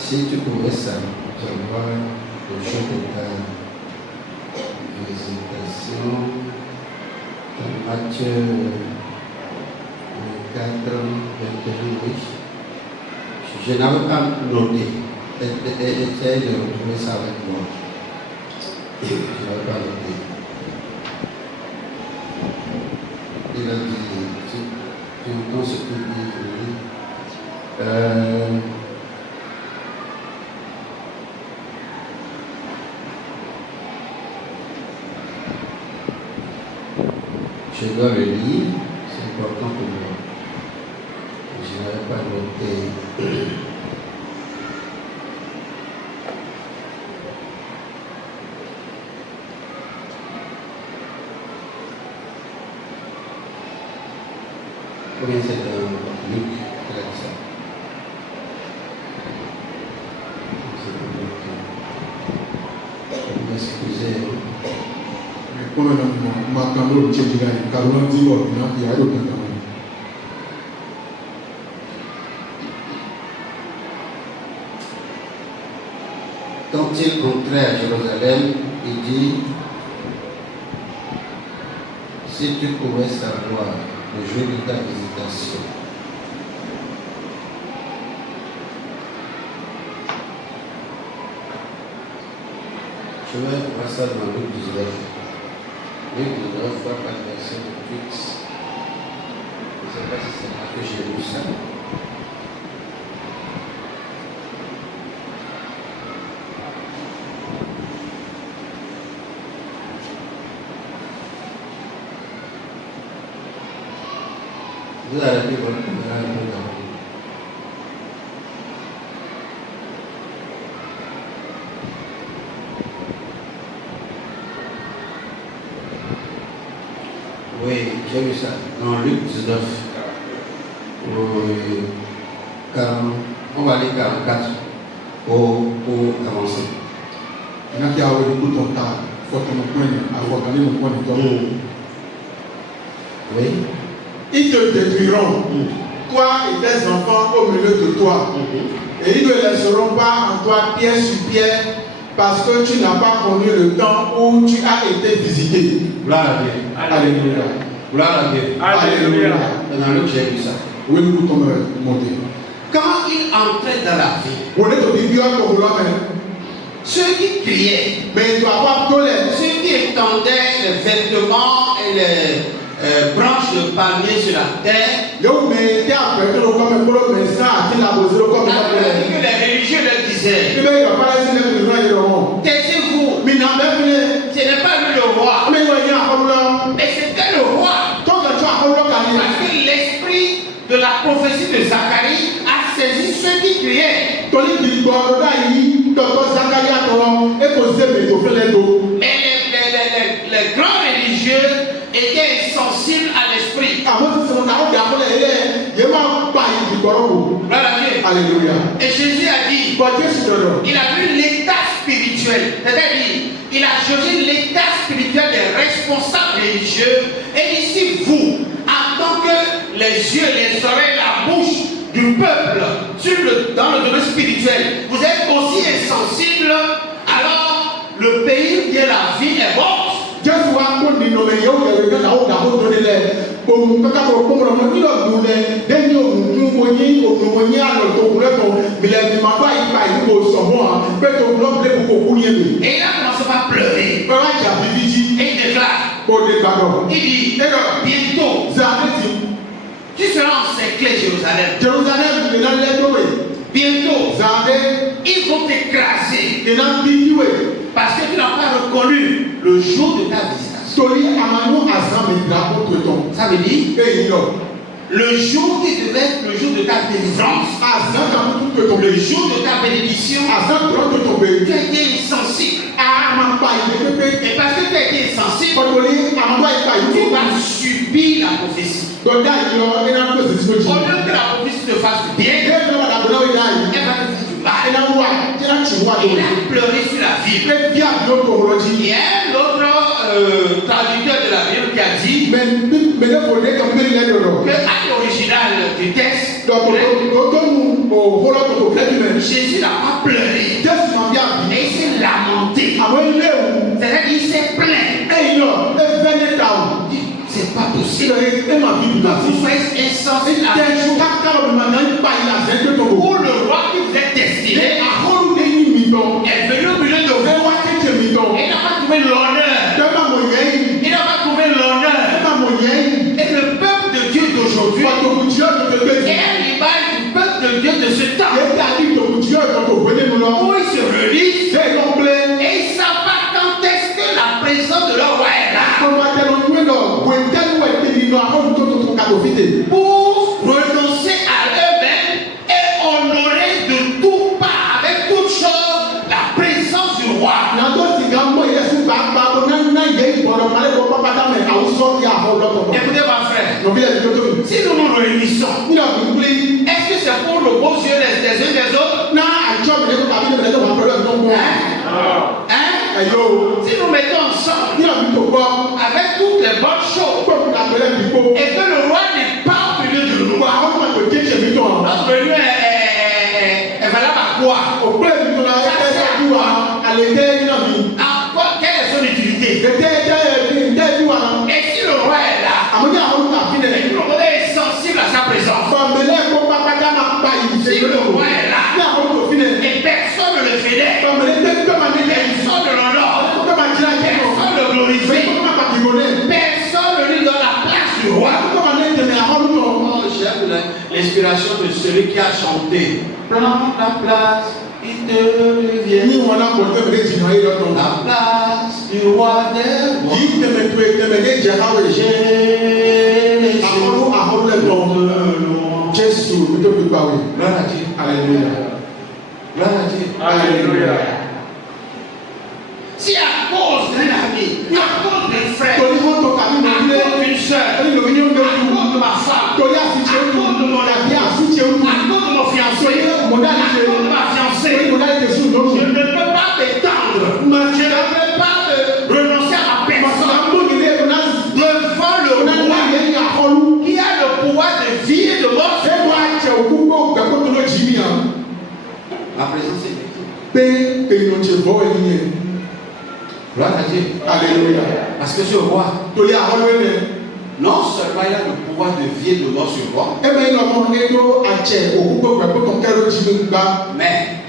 Si tu pouvais savoir le jour de ta visitation, dans Matthieu 4, 21, oui. Je n'avais pas noté. Essaye de retrouver ça avec moi. Je n'avais pas noté. Il a dit, tu entends ce qu'il dit, je dois le lire, c'est important pour moi. Je n'avais pas noté. Combien c'est dans Luc qui a dit ça? Excusez. Comme ma caméra de Tchédjira, Caroline dit, il y a d'autres caméras. Quand il entrait à Jérusalem, il dit, si tu pouvais savoir le jour de ta visitation, je vais voir ça dans Luc 19. Luc 19, fois par verset 8. Je ne sais pas si c'est là que j'ai lu ça. Vous arrêtez votre caméra un peu d'abord. Oui, j'ai vu ça dans Luc 19. Oui, 40, on va aller 44 pour avancer. Il y en a qui ont beaucoup de temps, il faut que nous prenions, avoir gagné nos points de temps. Oui. Ils te détruiront, toi et tes enfants au milieu de toi. Et ils ne laisseront pas en toi pierre sur pierre, parce que tu n'as pas connu le temps où tu as été visité. Gloire à Dieu. Alléluia. Gloire à Dieu. Alléluia. Dans Luc, j'ai vu ça. Oui, nous pouvons monter. Quand il entrait dans la ville, On est au début à Kogolame. ceux qui criaient, Mais il doit avoir tolère. ceux qui étendaient les vêtements et les branches de palmier sur la terre, Yo, mais t'es après que le comme pour le ça, tu l'as posé le comme que les religieux leur disaient, il va pas laisser le roi et le roi. taisez-vous, Mais n'a même ce n'est pas lui le roi, mais il va y avoir un mais c'était le roi. Tant que tu as un Parce que l'esprit de la prophétie de Zacharie a saisi ceux qui criaient. Mais les grands religieux étaient insensibles à l'esprit. Voilà Dieu. Alléluia. Et Jésus a dit, il a vu l'état spirituel, c'est-à-dire, il a jugé l'état spirituel des responsables religieux. Et ici, vous, en tant que les yeux, les oreilles, la bouche du peuple dans le domaine spirituel, vous êtes aussi insensibles, alors le pays où la vie est morte. Et il a commencé par pleurer. Et il déclare, il dit, bientôt, tu seras encerclé Jérusalem. Bientôt, ils vont t'écraser parce que tu n'as pas reconnu le jour de ta visitation. Ça veut dire le jour qui devait être le jour de ta délivrance, le jour de ta bénédiction, tu as été insensible. Et parce que tu as été insensible, tu vas subir la prophétie. Au lieu que la prophétie te fasse du bien, elle va te faire du mal. Il a pleuré sur la Bible. Il y a un autre traducteur de la Bible qui a dit que à l'original du texte, Jésus n'a pas pleuré. Et il s'est lamenté. C'est-à-dire qu'il s'est plaint. C'est pas possible. Vous faites insensé la pour le roi qui vous est destiné est venu au milieu de vous. Il n'a pas trouvé l'honneur. Il n'a pas trouvé l'honneur. Et le peuple de Dieu d'aujourd'hui est à l'image du peuple de Dieu de ce temps. Où ils se réunissent et ils ne savent pas quand est-ce que la présence de leur roi est là. Pour renoncer à eux-mêmes et honorer de tout part, avec toute chose, la présence du roi. Écoutez ma frère, si nous nous réunissons, est-ce que c'est pour le beau yeux des uns des autres? Si nous mettons ensemble avec toutes les bonnes choses et que le roi n'est pas au milieu de nous, notre réunion est valable à quoi? Quelle est son utilité? Et si le roi est là, et que le roi est sensible à sa présence, si le roi est là, et personne ne le fédère, personne ne l'honore, personne ne le glorifie, personne ne lui donne la place du roi. Oh, j'aime l'inspiration de celui qui a chanté. Prends la place, il te revient. La place du roi des rois. Jésus, gloire à Dieu. Alléluia. Gloire à Dieu. Alléluia. Si à cause d'un ami, à cause d'un frère, à cause d'une soeur, à cause de ma femme, à cause de mon ami, à cause de mon fiancé, à cause de ma fiancée, je ne peux pas m'étendre, je ne peux pas renoncer à ma personne devant le roi qui a le pouvoir de vie et de mort. La présence est gloire à Dieu. Alléluia. Parce que ce roi, non seulement il a le pouvoir de vie et de mort sur moi, mais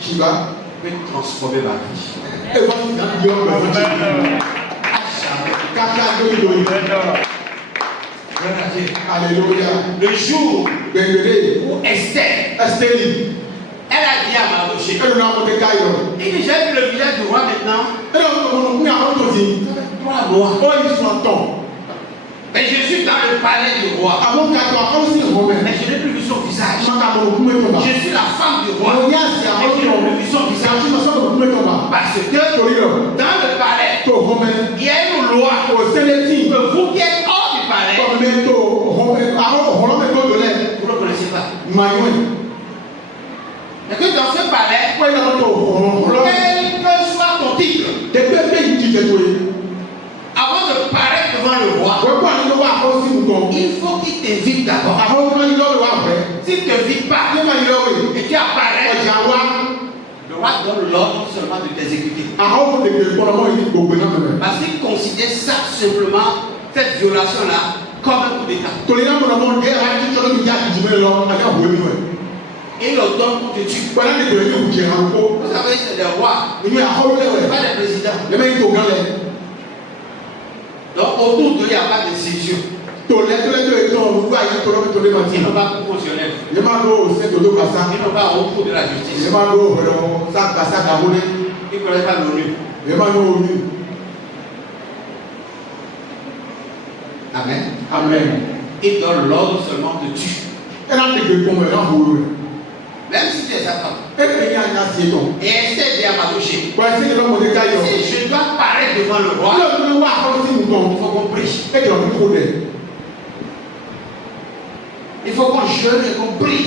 il peut transformer ma vie. Alléluia. Le jour où Esther, elle a dit à Mardoché, il dit, j'ai vu le village du roi maintenant, 3 mois. Mais je suis dans le palais du roi. Mais je n'ai plus vu son visage. Je suis la femme du roi. Mais je n'ai plus vu son visage. Parce que dans le palais, il y a une loi que vous qui êtes hors du palais, vous ne connaissez pas. Et que dans ce palais, quel que soit ton titre, avant de paraître devant le roi, il faut qu'il t'invite d'abord. S'il ne t'invite pas et tu apparais, le roi donne l'ordre seulement de t'exécuter. Parce qu'il considère ça simplement, cette violation-là, comme un coup d'État. Et il leur donne pour te tuer. Vous savez, c'est des rois, pas des présidents. Donc autour d'eux, il n'y a pas de séjour. Ils n'ont pas proportionnel. Ils n'ont pas recours de la justice. Ils ne connaissent pas l'ONU. Amen. Amen. Il donne l'ordre seulement de tuer. Même si tu es sa femme. Et Esther dit à Mardoché, si je dois paraître devant le roi, il faut qu'on prie. Il faut qu'on jeûne et qu'on prie.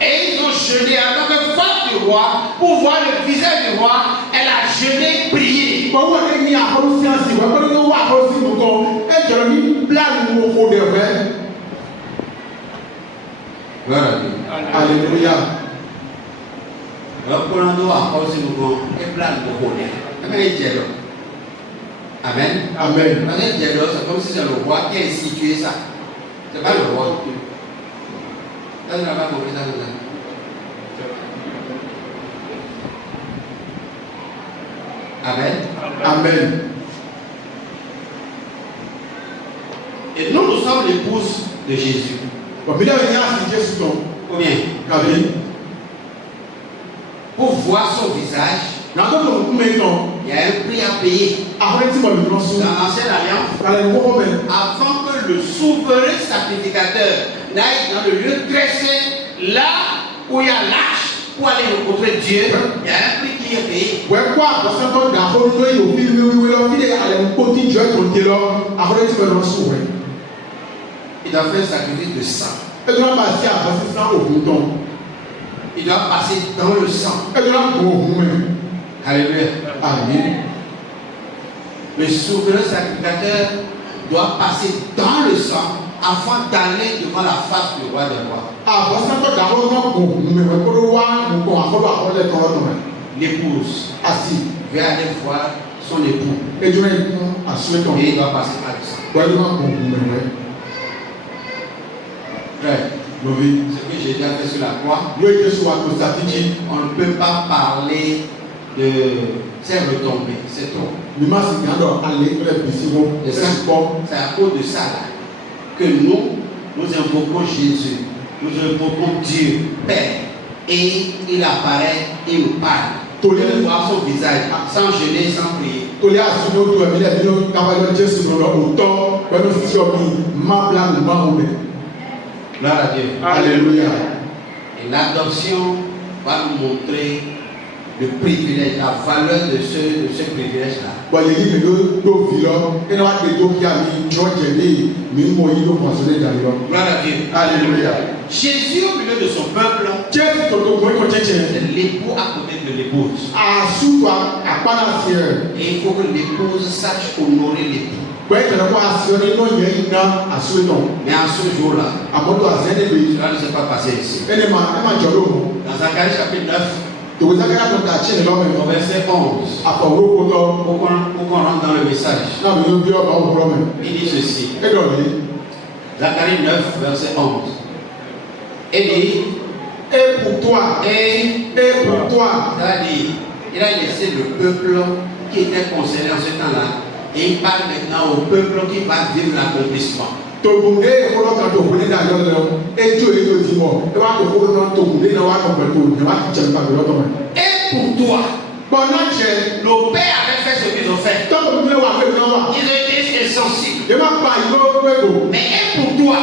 Et ils ont jeûné en tant que femme du roi, pour voir le visage du roi. Elle a jeûné, prié. Alléluia. Amen. Amen. C'est comme si c'est le roi qui a institué ça. C'est pas le roi. Ça, je n'ai pas compris ça. Amen. Amen. Et nous sommes l'épouse de Jésus. Combien de gens sont Jésus? Combien? Pour voir son visage, il y a un prix à payer. Dans l'Ancienne Alliance, avant que le souverain sacrificateur n'aille dans le lieu très saint, là où il y a l'arche pour aller rencontrer Dieu, il y a un prix qui est payé. Il doit faire un sacrifice de sang. Il doit passer dans le sang. Alléluia. Amen. Le souverain sacrificateur doit passer dans le sang afin d'aller devant la face du roi des rois. L'épouse veut aller voir son époux. Et il doit passer par le sang. Frère, ce que Jésus a fait sur la croix, on ne peut pas parler de ces retombées, c'est trop. C'est à cause de ça là, que nous invoquons Jésus, nous invoquons Dieu, Père, et il apparaît, il nous parle. Vous pouvez voir son visage, sans jeûner, sans prier. Gloire à Dieu. Alléluia. Et l'adoption va nous montrer le privilège, la valeur de ce privilège-là. Gloire à Dieu. Alléluia. Jésus au milieu de son peuple, c'est l'époux à côté de l'épouse. Et il faut que l'épouse sache honorer l'époux. Mais à ce jour-là, cela ne s'est pas passé ici. Dans Zacharie chapitre 9, au verset 11, pour qu'on rentre dans le message, il dit ceci. Zacharie 9, verset 11. Il dit, et pour toi, c'est-à-dire, il a laissé le peuple qui était concerné en ce temps-là, et il parle maintenant au peuple qui va vivre l'accomplissement. Et pour toi, nos pères avaient fait ce qu'ils ont fait. Ils ont été insensibles. Mais et pour toi,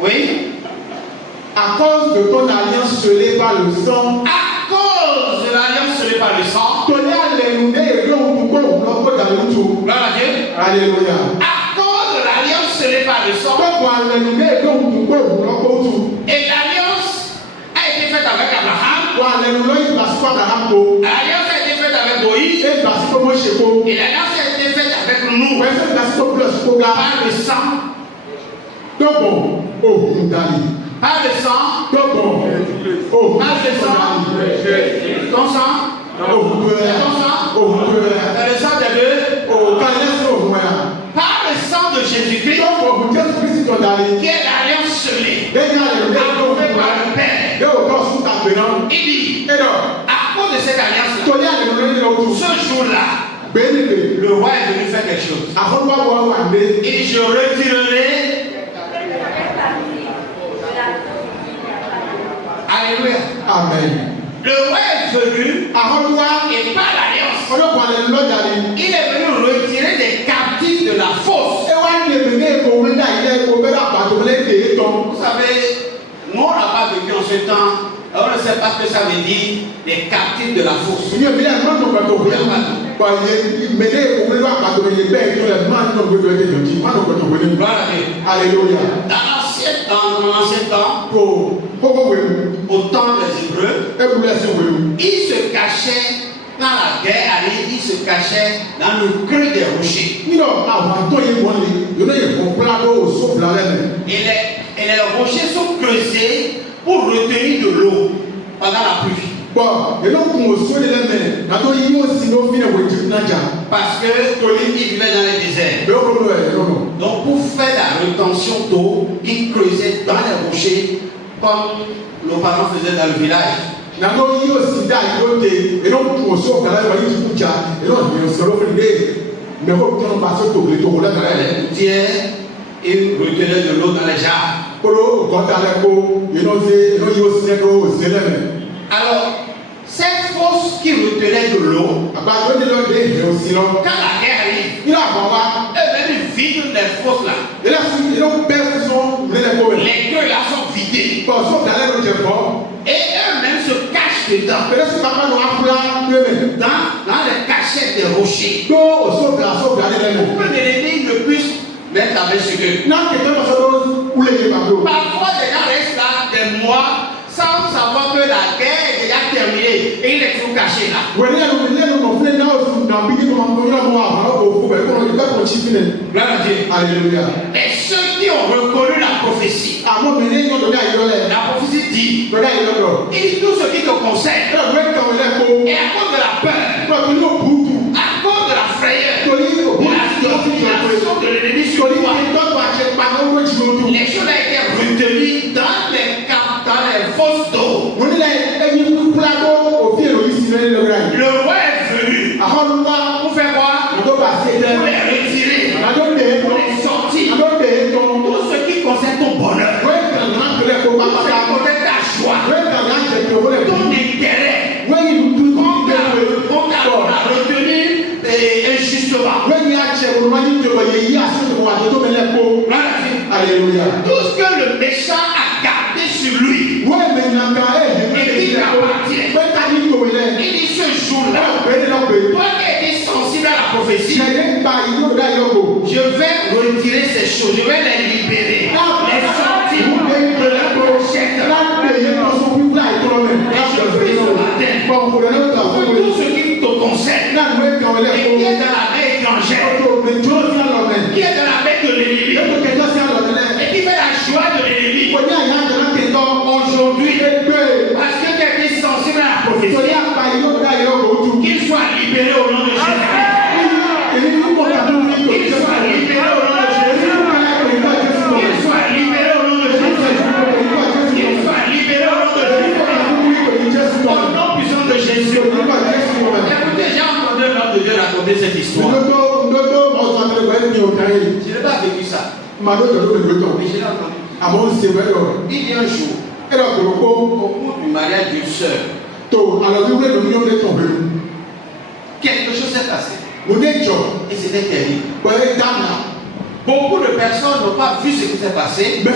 oui, à cause de ton alliance scellée par le sang, à cause de l'alliance scellée par le sang, gloire à Dieu. Alléluia. À cause de l'alliance scellée par le sang, et l'alliance a été faite avec Abraham, l'alliance a été faite avec Moïse, et l'alliance a été faite avec nous par le sang. Par le sang, par le sang, ton sang, le sang des deux, par le sang de Jésus-Christ, qui est l'alliance scellée, approuvée par le Père. Il dit, à cause de cette alliance-là, ce jour-là, le roi est venu faire quelque chose. Il dit, je retirerai. Alléluia. Amen. Le roi est venu et par l'alliance, il est venu retirer des captifs de la fosse. Vous savez, nous on n'a pas vécu en ce temps, on ne sait pas ce que ça veut dire, les captifs de la fosse. Alléluia. Dans l'ancien temps, au temps des Hébreux, ils se cachaient Quand la guerre arrive, il se cachait dans le creux des rochers. You know, avant toi, il y a un plan d'eau sauf la laine. Et les rochers sont creusés pour retenir de l'eau pendant la pluie. Bon, et donc, on se dit, mais, attends, il y a aussi nos filles au Égypte. Parce que Tolim vivait dans les déserts. Donc pour faire la rétention d'eau, ils creusaient dans les rochers comme nos parents faisaient dans le village. Ils retenaient de l'eau dans les jarres. Alors, cette fosse qui retenait de l'eau, quand la guerre arrive, eux-mêmes ils vident les fosses là. Les queues là sont vidées. Et eux-mêmes se cachent dedans. Dans les cachettes des rochers. Pour que l'ennemi ne puisse mettre avec sur eux. Parfois, les gens restent là des mois sans savoir que la guerre est déjà terminée et il est toujours caché là. Gloire à Dieu. Alléluia. Et ceux qui ont reconnu la prophétie, la prophétie dit, il dit tout ce qui te concerne. Et à cause de la peur, à cause de la frayeur, la situation de l'ennemi sur toi, les choses ont été retenues dans les fosses d'eau. Le roi est venu pour faire quoi? Pour les retirer, pour les sortir. Tout ce qui concerne ton bonheur, tout ce qui concerne ta joie, ton intérêt, on t'a retenu injustement. Alléluia. Tout ce que le méchant a gardé sur lui et qui lui appartient, il dit ce jour-là, toi qui as été sensible à la prophétie, je vais retirer ces choses, je vais les libérer, les sortir de la brochette. Et je prie ce matin pour tout ce qui te concerne et qui est dans la main étrangère, qui est dans la main de l'ennemi et qui fait la joie de l'ennemi aujourd'hui, parce que tu as été sensible à la prophétie, qu'il soit libéré au nom de Jésus. Qu'il soit libéré au nom de Jésus. Qu'il soit libéré au nom de Jésus. Qu'il soit libéré au nom de Jésus. Au nom puissant de Jésus. Écoutez, j'ai entendu l'homme de Dieu raconter cette histoire. Je n'ai pas vécu ça. Mais je l'ai entendu. Il y a un jour, au cours du mariage d'une sœur, quelque chose s'est passé. Et c'était terrible. Beaucoup de personnes n'ont pas vu ce qui s'est passé, mais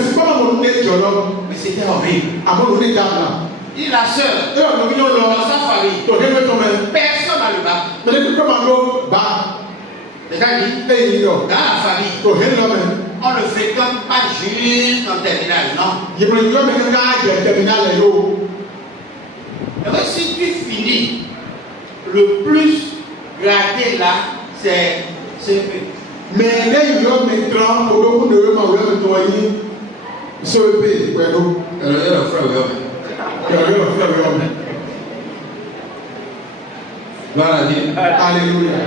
c'était horrible. Et la sœur, dans sa famille, personne n'a le bac. Les gens disent, dans la famille, on ne fréquente pas juste en terminale, non. Mais si tu finis, le plus gradé là, c'est CP. Mais les gens mettront au bout de eux, CEP, Gloire à Dieu. Alléluia.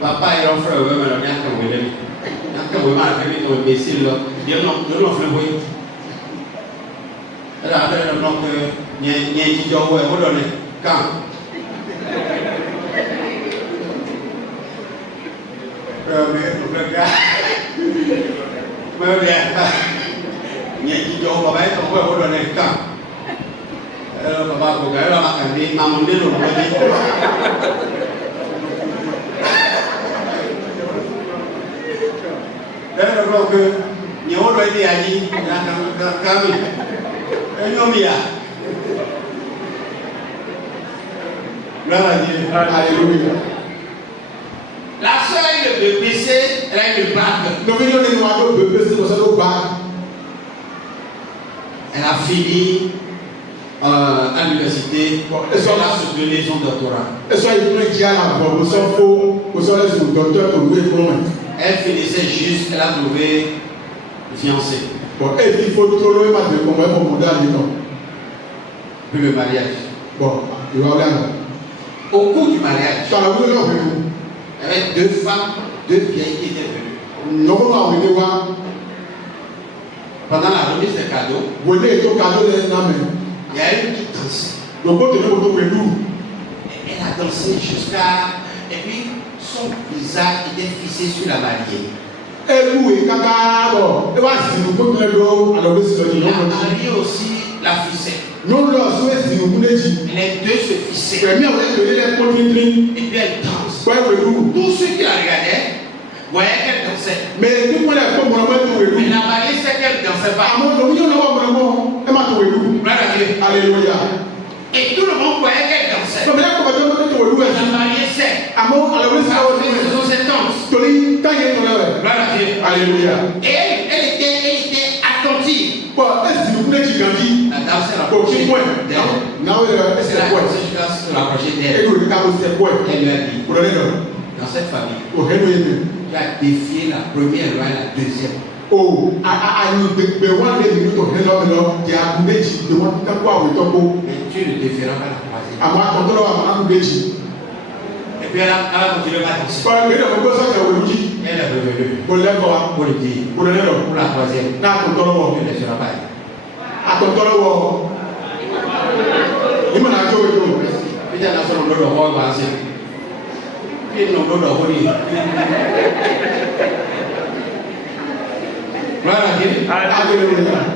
Papa est un frère, mais il y a un problème. Il y a un problème avec un imbécile. Il y a un problème. Elle a un nom que il y a un petit job où elle donne quand. Alléluia. La soeur a eu le BPC, elle a eu le bac. Elle a fini à l'université, elle a soutenu son doctorat. Elle finissait juste, elle a trouvé fiancé. Puis le mariage. Au cours du mariage, il y avait deux femmes, deux vieilles qui étaient venues. Pendant la remise des cadeaux, il y a une qui dansait. Elle a dansé jusqu'à... Et puis, son visage était fixé sur la mariée. La mariée aussi la fixait. Les deux se fissaient. Et puis elle danse. Tous ceux qui la regardaient voyaient qu'elle dansait. Mais la mariée sait qu'elle ne dansait pas. Alléluia. Et tout le monde voyait qu'elle dansait. La mariée sait. Ce sont ses tantes. Alléluia. Et elle était attentive. La dame s'est rapprochée d'elle. Elle lui a dit, dans cette famille, tu as défié la première loi et la deuxième. Mais tu ne défieras pas la troisième. Et puis elle a continué à danser. Elle est revenue pour le dire, pour la troisième, tu ne défieras pas. Putain, la seule de roi va passer. Il n'en peut pas dire.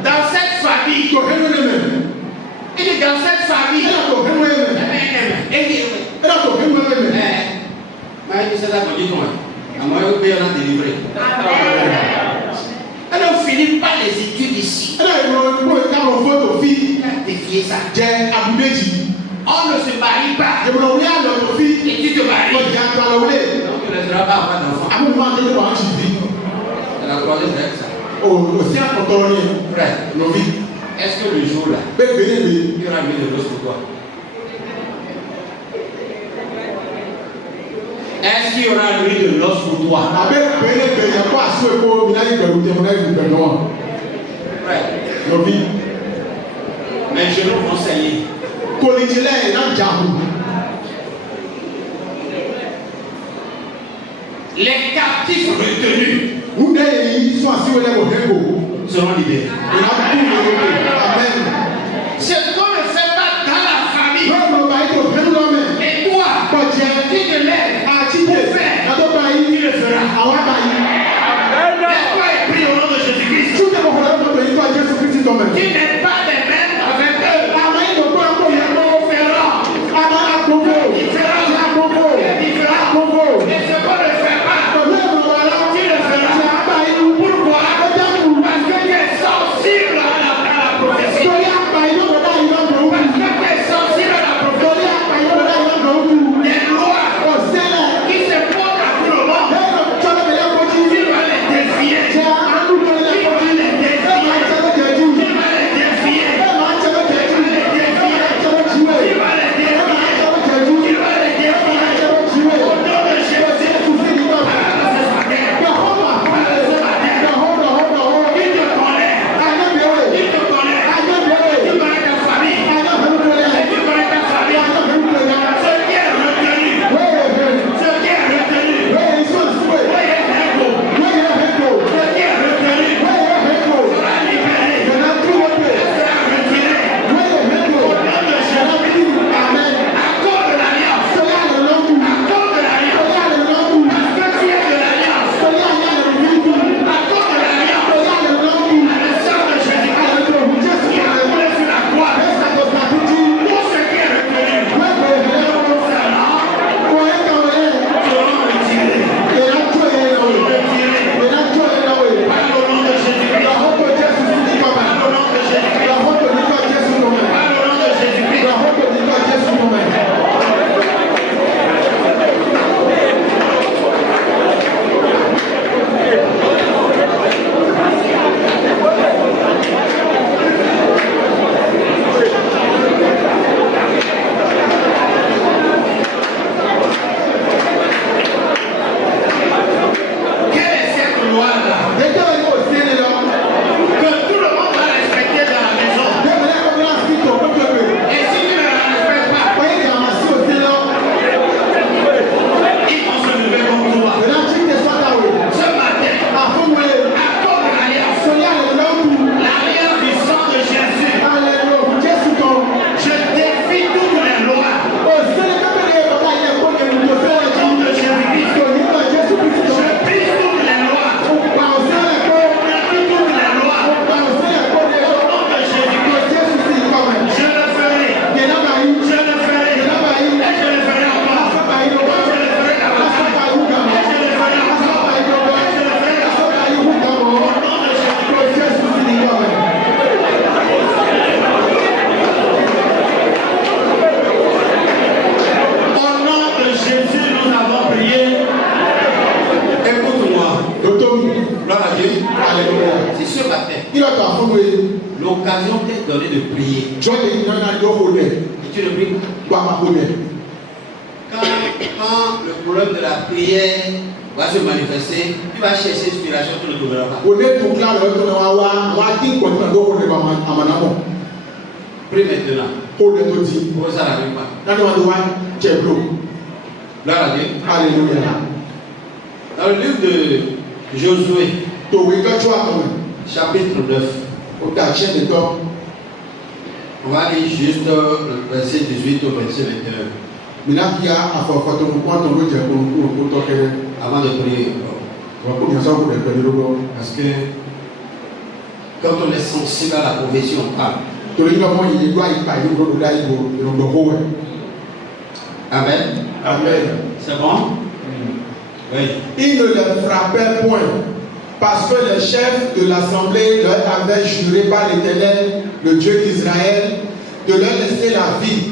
Dans cette famille, il est dans cette famille. Elle ne finit pas les études ici. Elle a défié ça. On ne se marie pas. Et tu te maries. Donc tu ne laisseras pas avoir d'enfant. C'est la troisième ça. Frère, est-ce que le jour là, il y aura mis de l'os pour toi? Est-ce qu'il y aura mis de l'os pour toi? Frère, mais je nous conseille. Les captifs retenus seront libérés. Ce qu'on ne fait pas dans la famille. Et toi, tu te lèves pour faire. Tu le feras. Laisse-toi et prie au nom de Jésus-Christ. Tu n'es pas les mêmes avec eux. Et ce qu'on ne fait pas, tu le feras. Pourquoi? Parce que tu es sensible à la prophétie. Gloire à Dieu. Alléluia. Si ce matin, Il a ta femme, l'occasion t'est donnée de prier, Dieu est dans la donné. et tu le pries. Quoi ma bonne? Quand le problème de la prière va se manifester, tu vas chercher inspiration, tu ne le trouveras pas. On est tout là, le tour Prie maintenant. on est tout dit. Oh, ça n'arrive pas. Dans le monde, tu es bleu. Gloire à Dieu. Alléluia. Dans le livre de Josué, Tu es que tu as comme chapitre 9, au tachet de temps. on va lire juste le verset 18 au verset 21. Maintenant, il y a à faire ton point, ton point, pour toquer. Avant de prier. On va commencer à vous répéter le nom. Parce que quand on est sensible à la prophétie, on parle. Tout le monde, il doit y parler, il doit y parler. Amen. Amen. C'est bon? Oui. Il ne les frappait point, parce que les chefs de l'assemblée leur avaient juré par l'Éternel, le Dieu d'Israël, de leur laisser la vie.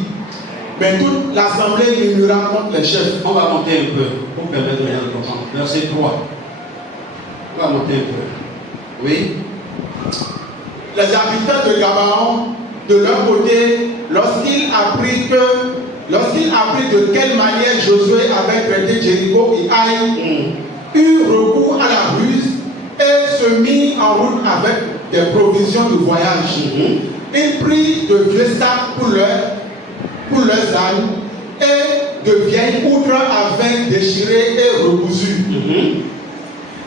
Mais toute l'assemblée murmura contre les chefs. On va monter un peu pour permettre de rien comprendre. Verset 3. On va monter un peu. Oui. Les habitants de Gabaon, de leur côté, lorsqu'ils apprirent de quelle manière Josué avait traité Jéricho et Haï, eurent recours à la ruse et se mit en route avec des provisions de voyage. Ils prirent de vieux sacs pour leurs ânes et de vieilles outres à vin déchirées et recousues.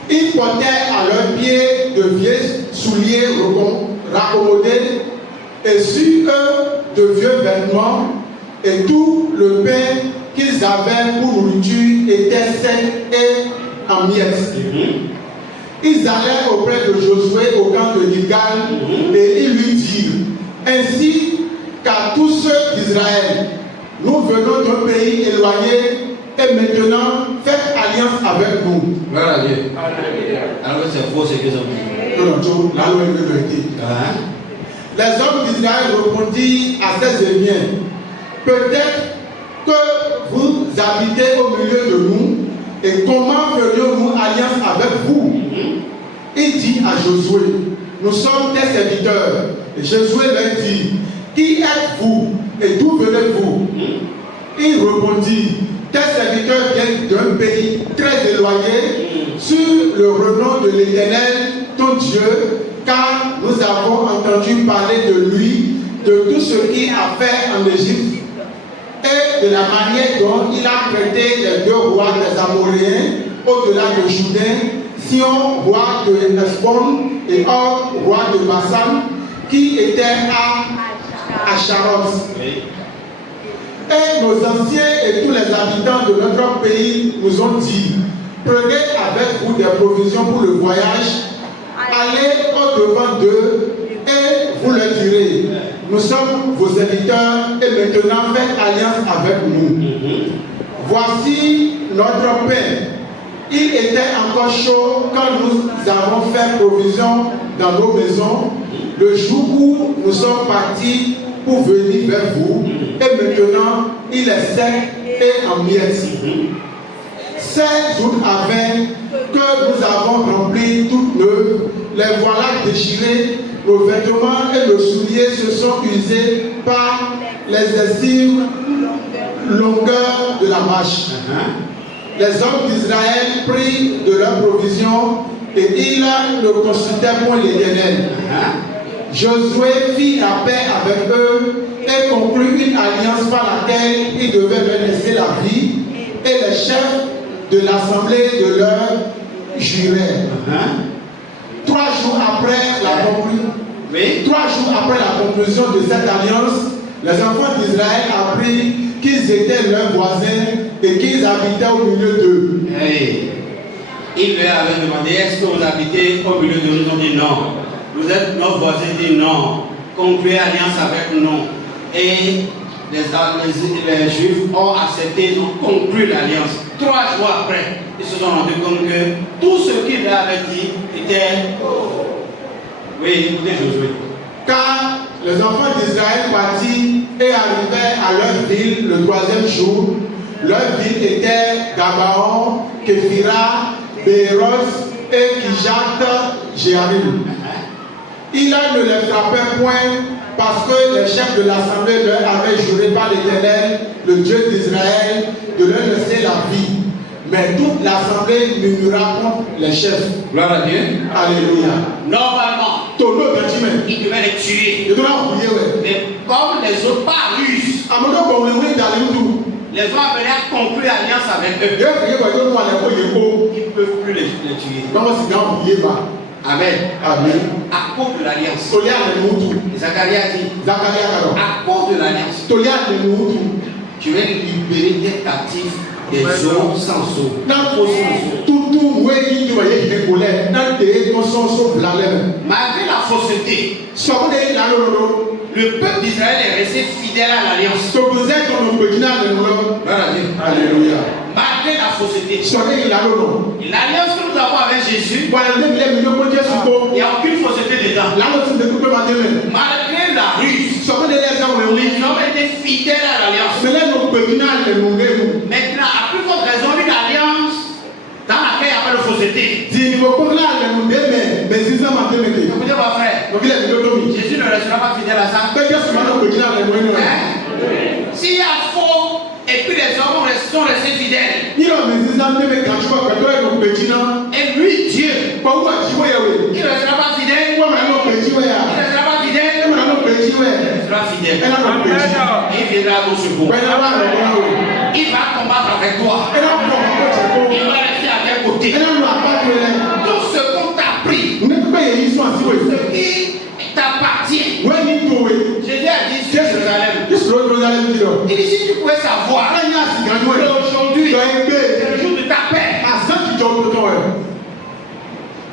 Ils portèrent à leurs pieds de vieux souliers raccommodés et sur eux de vieux vêtements, et tout le pain qu'ils avaient pour nourriture était sec et en miettes. Ils allèrent auprès de Josué au camp de Gilgal et ils lui dirent: ainsi qu'à tous ceux d'Israël, nous venons d'un pays éloigné et maintenant faites alliance avec nous. Gloire à Dieu. Alors que c'est faux ce qu'ils ont dit. Les hommes d'Israël répondirent à ces Émiens: peut-être que vous habitez au milieu de nous, et comment ferions-nous alliance avec vous? Il dit à Josué: nous sommes tes serviteurs. Et Josué leur dit: qui êtes-vous et d'où venez-vous? Il répondit: tes serviteurs viennent d'un pays très éloigné sur le renom de l'Éternel, ton Dieu, car nous avons entendu parler de lui, de tout ce qu'il a fait en Égypte et de la manière dont il a traité les deux rois des Amoréens au-delà de Jourdain, Sion, roi de Hesbon, et Og, roi de Bassan, qui étaient à Charot. Et nos anciens et tous les habitants de notre pays nous ont dit: prenez avec vous des provisions pour le voyage, allez au-devant d'eux et vous leur direz: nous sommes vos serviteurs et maintenant faites alliance avec nous. Voici notre pain. Il était encore chaud quand nous avons fait provision dans nos maisons le jour où nous sommes partis pour venir vers vous, et maintenant il est sec et en miettes. 16 jours avant que nous avons rempli toutes neuves, les voilà déchirés, nos vêtements et nos souliers se sont usés par les excessives longueurs de la marche. Les hommes d'Israël prirent de leurs provisions et ils ne consultaient point l'Éternel. Josué fit la paix avec eux et conclut une alliance par laquelle il devait leur laisser la vie, et les chefs de l'assemblée de leur jurèrent. 3 jours après la conclusion de cette alliance, les enfants d'Israël apprirent qu'ils étaient leurs voisins et qu'ils habitaient au milieu d'eux. Il leur avait demandé: est-ce que vous habitez au milieu de nous? Ils ont dit non. Vous êtes nos voisins? Ils dit non. Concluez alliance avec nous. Et les Juifs ont accepté, ils ont conclu l'alliance. 3 jours après, ils se sont rendus compte que tout ce qu'ils leur avaient dit était. Oui, écoutez Josué. Car les enfants d'Israël partirent et arrivèrent à leur ville le 3e jour. Leur ville était Gabaon, Képhira, Béros et qui jactent Jéharim. Il ne les frappait point parce que les chefs de l'assemblée leur avaient juré par l'Éternel, le Dieu d'Israël, de leur laisser la vie. Mais toute l'assemblée murmura contre les chefs. Gloire à Dieu. Alléluia. Normalement, Ton nom est bâtiment. il devait les tuer. Je dois oublier, ouais. Mais comme les autres par ruse, Amodo bon le oui d'aller où les ont appelés à conclure alliance avec eux. il y a quoi moi les ko Ils ne peuvent plus les tuer. dans ce grand oublier va. Amen. Amen. À cause de l'alliance. Tolia le mutu. Zacharie a dit, Zakaria karo. à cause de l'alliance, Tolia le mutu. tu es libéré des captifs des eaux sans eau. Na ko tutu weyi tu waye ke kole na de to so blalem. Malgré la fausseté, So de la lolo. le peuple d'Israël est resté fidèle à l'alliance. So vous êtes comme le petit le lolo. Gloire à Dieu. Alléluia. Malgré la fausseté. So de la lolo. L'alliance que nous avons avec Jésus, Voilà le million ko Jésus il ko. n'y a aucune fausseté dedans. La lo se de couper ma demain. Malgré la ruse, So de les gens le oui. les hommes étaient fidèles à l'alliance. Mais là nos petit le ngemu. Maintenant, à plus forte raison, une alliance dans laquelle il n'y a pas de fausseté. Di mo ko la le ngeme mais ziza ma demain. Écoutez, mon frère, Donc il est de domi. Jésus ne restera pas fidèle à ça. Mais Jésus m'a dit que là le ngemu. Hein? S'il y a faux et puis les hommes sont restés fidèles, Ni lo mais ziza me quand tu vois que toi le petit na. et lui, Dieu, Kwa wa jiwe yawe. il ne restera pas fidèle, Kwa ma lo petit il ya. ne restera pas fidèle, Ma lo petit il we. restera fidèle. Elle a lo petit. Et il viendra à ton secours. Kwa na wa lo wa. Il va combattre avec toi. Elle a ko ko ko. Il va rester à tes côtés. Elle a lo apa to le. Tout ce qu'on t'a pris, Ne ko ye yi so asi we. ce qui t'appartient. We ni to we. Jésus a dit sur Jérusalem. Just lo lo le ti lo. Il dit si tu pouvais savoir Ala ya si gan we. qu'aujourd'hui, Do c'est egbe. le jour de ta paix. Asan ti jo to we.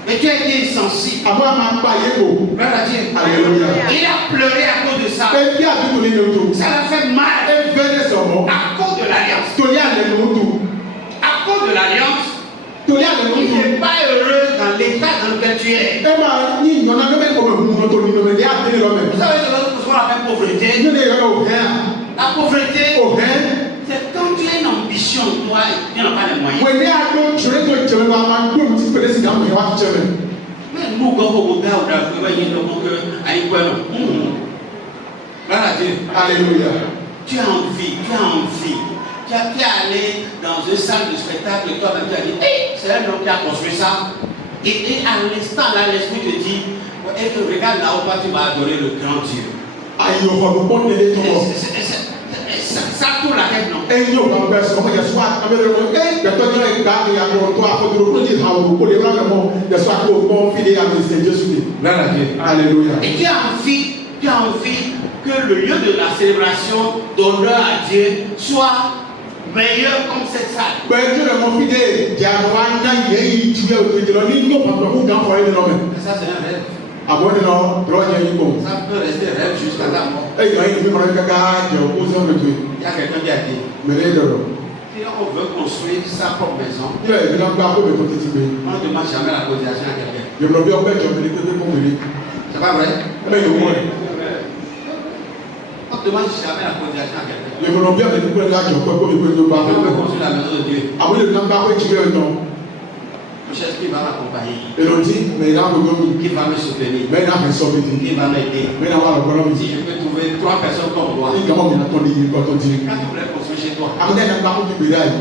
Mais tu as été insensible. Abo ma pa ye ko. Gloire à Dieu. Alléluia. Il a pleuré à cause de ça. E bi a bi to ni no to. Ça l'a fait mal E vele so mo. à cause de l'alliance. To ya le no to. À cause de l'alliance, To ya le no il to. n'est pas heureux dans l'état dans lequel tu es. E ma ni no na me ko me mu to ni no me ya te lo me. Vous savez ce qu'on appelle pauvreté. Ni ne yo no he. La pauvreté, O he. c'est quand tu as une ambition, toi, et tu n'as pas les moyens. When they are going to tell me I'm going to put this in my heart to me. Mais nous, quand on regarde, on va y aller donc à une poêle. Gloire à Dieu. Alléluia. Tu as envie, tu as envie. Tu as allé dans une salle de spectacle et toi-même tu as dit, hey, c'est un homme qui a construit ça. Et à l'instant là, l'esprit te dit, regarde là-haut, tu vas adorer le grand Dieu. Aïe, on va nous prendre les tours. Ça tourne la tête, non? Et nous, on va faire ce qu'on a soit avec le monde. Et toi, tu as gardé à ton toit, pour te reproduire à vous, pour les gens qui ont des soirs pour bon fidèle à Dieu. Gloire à Dieu. Alléluia. Et tu as envie que le lieu de la célébration d'honneur à Dieu soit meilleur comme cette salle. Ben, Dieu est mon fidèle. Dieu a droit d'y aller, tu es au pays de l'homme. Il n'y a pas de problème, quand on est de l'homme. Ça, c'est un rêve. À moi, non, droit d'y aller. Ça peut rester rêve jusqu'à la mort. Et il y a une femme qui a dit, on pose un peu. Il y a quelqu'un qui a dit, Mais là, il y a si on veut construire sa propre maison, il y a une femme qui a dit, on ne demande jamais la cotisation à quelqu'un. je me dis, en fait, je me dis que c'est pour me. C'est pas vrai? Mais il y a moins. On ne demande jamais la cotisation à quelqu'un. Je me dis, mais pourquoi là, je peux pas me dire, On veut construire la maison de Dieu. à moi, le temps pas que tu veux un nom. Je cherche qui va m'accompagner, Et l'on dit, mais là, vous donnez. qui va me soutenir, Mais là, mais sortez. qui va m'aider. Mais là, on va le voir. Si je peux trouver 3 personnes comme moi, Il y a un moment, il quand on dit. quand tu voulais construire chez toi, À mon avis, il y a un peu de bédaille.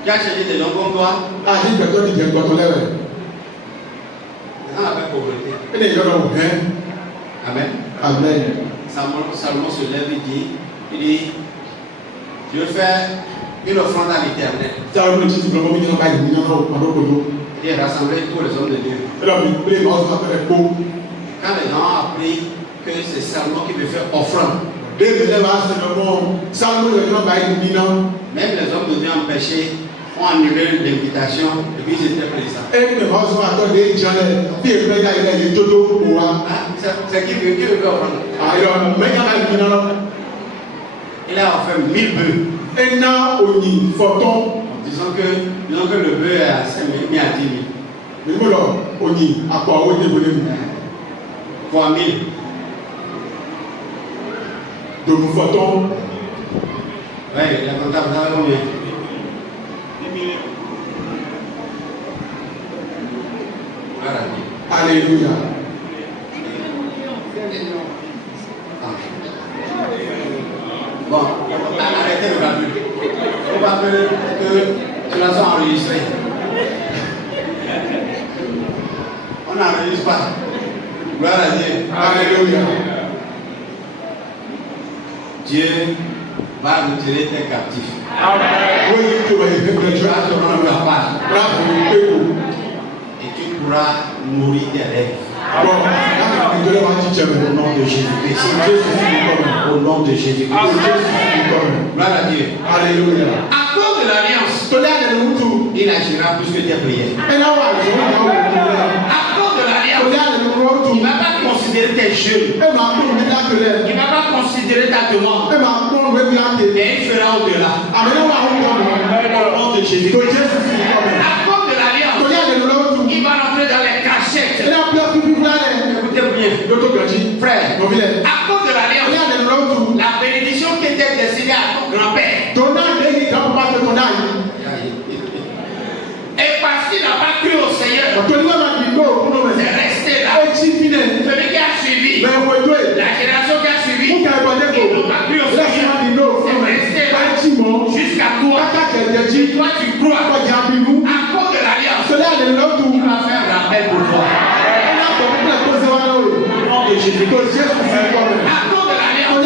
tu as cherché des gens comme toi, Ah, il y a une personne qui vient quand on lève. on appelle pauvreté. Et les gens ont rien. Amen. Amen. Salomon se lève et dit, je vais faire une offrande à l'Éternel. Ça va me dire que le moment où il y a un bail, il y a un peu. Il a rassemblé tous les hommes de Dieu. Et là, il y a un peu. Quand les gens ont appris que c'est Salomon qui veut faire offrande, Dès que les gens se demandent, ça nous est un bail, il y a un même les hommes de Dieu empêchés ont annulé l'invitation et puis ils étaient présents. et que les gens sont attendus, ils ont dit, il y a tout au pouvoir. C'est qui veut faire offrande? Alors, mais il y a un Il a offert 1000 bœufs. et là, on y photon. Disons que le bœuf est à 5 000, mis à 10 000. Mais voilà, on y a quoi, on est venu. Fois 1000. Donc, nous photon. Oui, la comptable, vous savez combien? Alléluia. Bon, arrêtez le calcul. On va appeler que tu l'as enregistré. On n'enregistre pas. Gloire à Dieu. Alléluia. Dieu va retirer tes captifs. Oui, tu vas y faire Tu vas te rendre capable. Bravo. Et tu pourras nourrir tes rêves. Bon, là, tu dois dire Au nom de Jésus-Christ. Au nom de Jésus-Christ. Gloire à Dieu. Alléluia. À cause de l'alliance, il agira plus que tes prières. À cause de l'alliance, il ne va pas considérer tes jeûnes. Il ne va pas considérer ta demande. Mais il fera au-delà. Au nom de Jésus-Christ. À cause de l'alliance, il va rentrer dans les cachettes. Écoutez bien. Frère, à cause de l'alliance, la bénédiction qui était destinée à ton grand-père, et parce qu'il n'a pas cru au Seigneur, c'est resté là. Celui qui a suivi, la génération qui a suivi, ils n'ont pas cru au Seigneur, c'est resté là jusqu'à toi. Et toi tu crois, à cause de l'alliance, il va faire un rappel pour toi. Au nom de Jésus-Christ. À cause de l'alliance,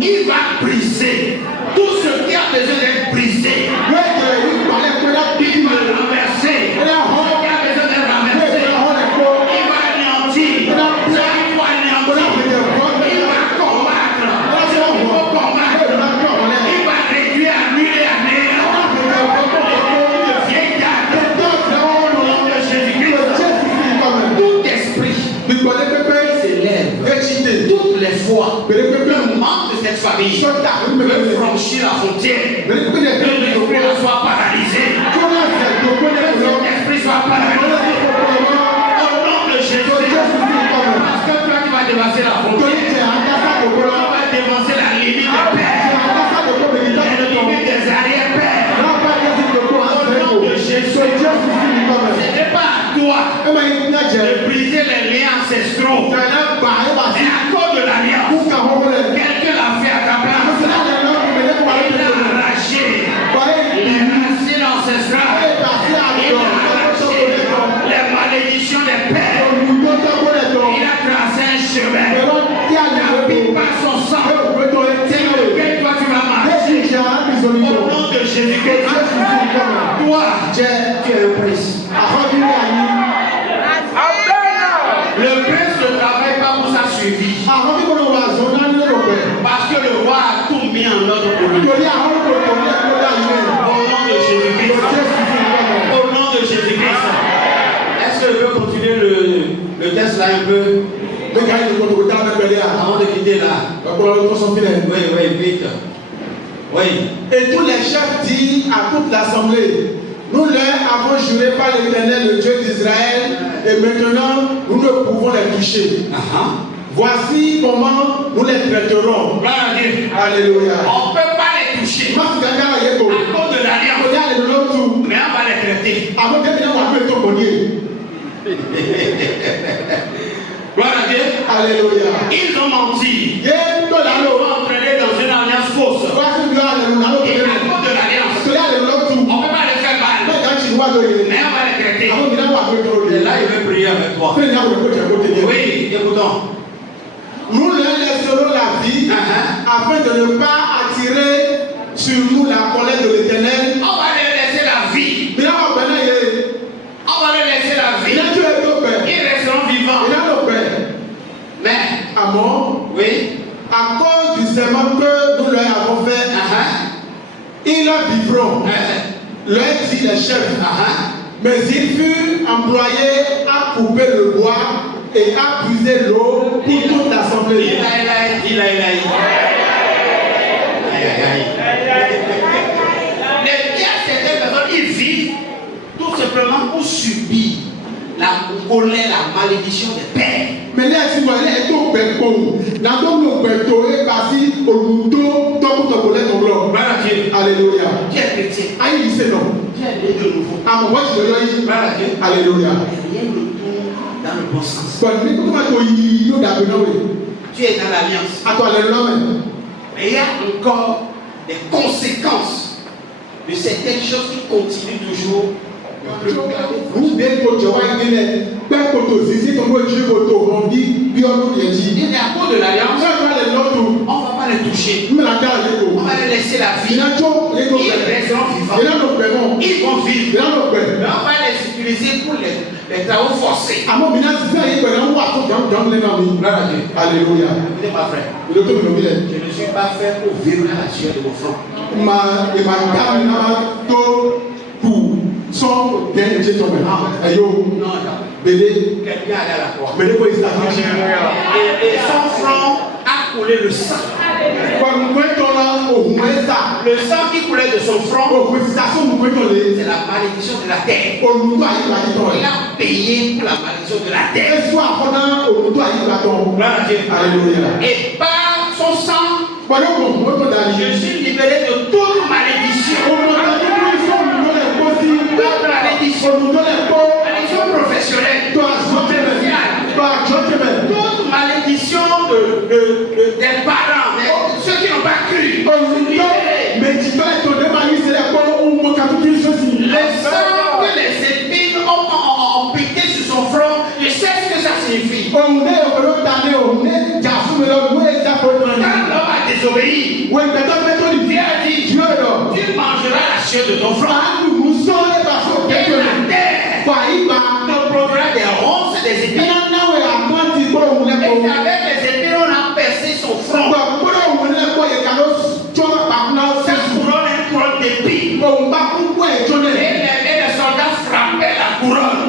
il va briser tout ce qui a besoin d'être brisé. Il va renverser ce qui a besoin d'être renversé. Il va anéantir ce qu'il faut anéantir. Il va combattre ce qu'il faut combattre. Il va réduire, annuler, anéantir de vieilles dates. Au nom de Jésus-Christ, tout esprit s'élève toutes les fois le membre de cette famille veut franchir la frontière, que l'esprit soit paralysé, que son esprit soit paralysé au nom de Jésus. Parce que toi tu vas dépasser la frontière, tu vas dévancer la limite des pères, la limite des arrière-pères. Au nom de Jésus, ce n'est pas à toi de briser les liens ancestraux. Et à cause de l'alliance, quelqu'un l'a fait à ta place. Il a arraché les racines ancestrales. Il a arraché les malédictions des pères. Il a tracé un chemin. N'habite pas son sang. C'est lequel toi tu vas marcher. Au nom de Jésus-Christ. Toi, tu es un prince. Le prince ne travaille pas pour sa survie. Parce que le roi a tout mis en ordre pour lui. Au nom de Jésus-Christ. Au nom de Jésus-Christ. Est-ce que je peux continuer le test là un peu? Avant de quitter là. Oui, vite. Oui. Et tous les chefs disent à toute l'assemblée, nous leur avons juré par l'Éternel, le Dieu d'Israël, et maintenant nous ne pouvons les toucher. Voici comment nous les traiterons. Alléluia. On ne peut pas les toucher à cause de l'alliance, mais on va les traiter. Gloire à Dieu. Alléluia. Ils ont menti. Ils ont entraîné dans une alliance fausse. Et à cause de l'alliance, on ne peut pas les faire mal, mais on va les traiter. Et là, il veut prier avec toi. Oui, écoutons. Nous leur laisserons la vie afin de ne pas attirer sur nous la colère de l'Éternel. On va leur laisser la vie. On va leur laisser la vie. Ils resteront vivants. Mais, à mort, oui, à cause du serment que nous leur avons fait, ils vivront. Leur dit les chefs. Mais il fut employé à couper le bois et à puiser l'eau pour toute l'assemblée. Il a. Il y a certaines personnes, ils vivent tout simplement pour subir la colère, la malédiction des pères. Mais là, si vous voyez, il est au béco. Dans ton béco, il est parti au louto, dans ton colère, ton blanc. Alléluia. Qui est chrétien? Ah, il dit c'est non. Qui est né de nouveau? Ah, moi, je te dis. Alléluia. Alléluia. Rien ne tourne dans le bon sens. Bon, mais comment tu y as Tu es dans l'alliance. à toi, l'homme. Mais il y a encore des conséquences de certaines choses qui continuent toujours. Vous bien que tu vois, il y a des photos, si ton mot Dieu photo, on dit, puis on dit, Et à cause de l'alliance, on ne va pas les toucher. On va les laisser la vie. Ils resteront vivants. Ils vont vivre. Mais on va les utiliser pour les travaux forcés. Alléluia. Écoutez ma frère, je ne suis pas fait pour vivre à la sueur de mon front. Non, quelqu'un allait à la croix. Et son front a coulé le sang. Le sang qui coulait de son front, c'est la malédiction de la terre. Il a payé pour la malédiction de la terre. Et par son sang, je suis libéré de toute malédiction. Malédiction professionnelle, toute malédiction des parents, ceux qui n'ont pas cru. Le sang que les épines ont piqué sur son front, je sais ce que ça signifie. Quand l'homme a désobéi, Dieu a dit, tu mangeras la chair de ton front. Et la terre te produira des ronces et des épines. Et avec les épines, on a percé son front. Cette couronne est une couronne d'épines. Et les soldats frappaient la couronne.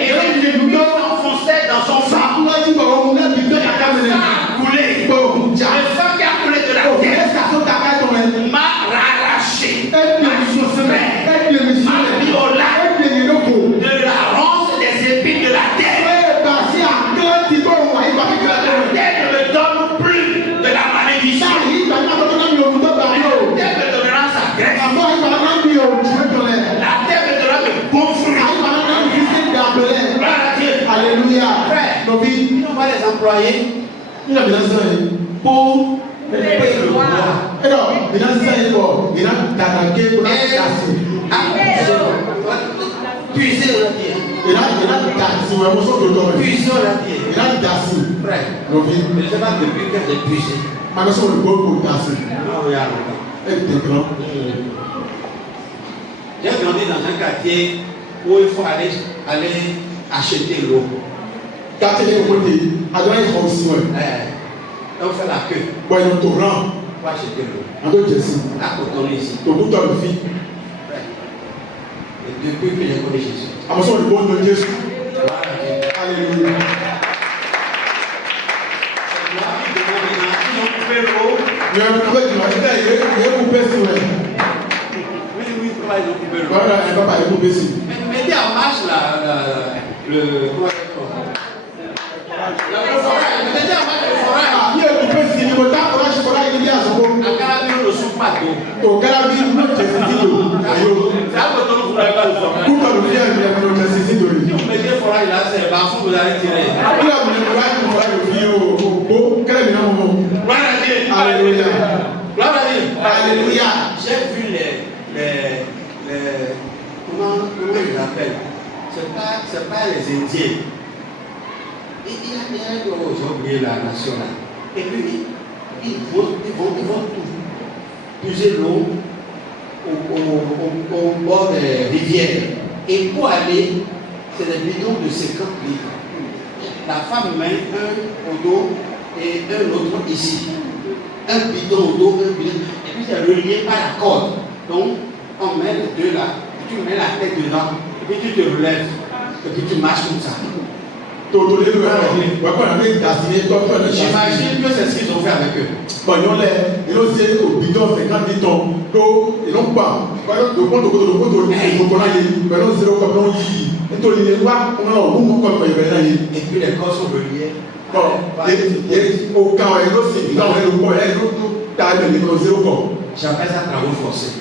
Et les épines s'enfonçaient dans son front. Le sang a coulé. Le sang qui a coulé de la terre m'a arraché, m'a souffert, m'a mis au lac de la ronce des épines de la terre. La terre ne me donne plus de la malédiction. La terre me donnera sa graisse. La terre me donnera de bons fruits. Alléluia. Frère, on va les employer pour payer le bois. Puiser la terre. Puiser la terre. Frère, je ne sais pas depuis que j'ai puisé. Ah, regarde. J'ai grandi dans un quartier où il faut aller acheter l'eau. On fait la queue pour acheter l'eau. À Cotonou ici. Et depuis que j'ai connu Jésus. Alléluia. Ils ont coupé l'eau. Oui, comment ils ont coupé l'eau? Mettez en marche le forage. Mettez en marche le forage. À Calabria, on ne souffre pas d'eau. C'est à Cotonou, vous n'avez pas de forage. Si vous mettez le forage là, c'est bas, vous allez tirer. Gloire à Dieu. Alléluia. Gloire à Dieu. Alléluia. J'ai vu comment ils appellent? C'est pas les Indiens. Il y a j'ai oublié la nation là. Et puis ils vont tout puiser l'eau au bord des rivières. Et pour aller, c'est des bidons de 50 litres. La femme met un au dos et un autre ici. Un bidon au dos, un bidon. Et puis c'est relié par la corde. Donc on met les deux là, tu mets la tête dedans, et puis tu te relèves, et puis tu marches comme ça. J'imagine que c'est ce qu'ils ont fait avec eux. Et puis les corps sont reliés. J'appelle ça travaux forcés.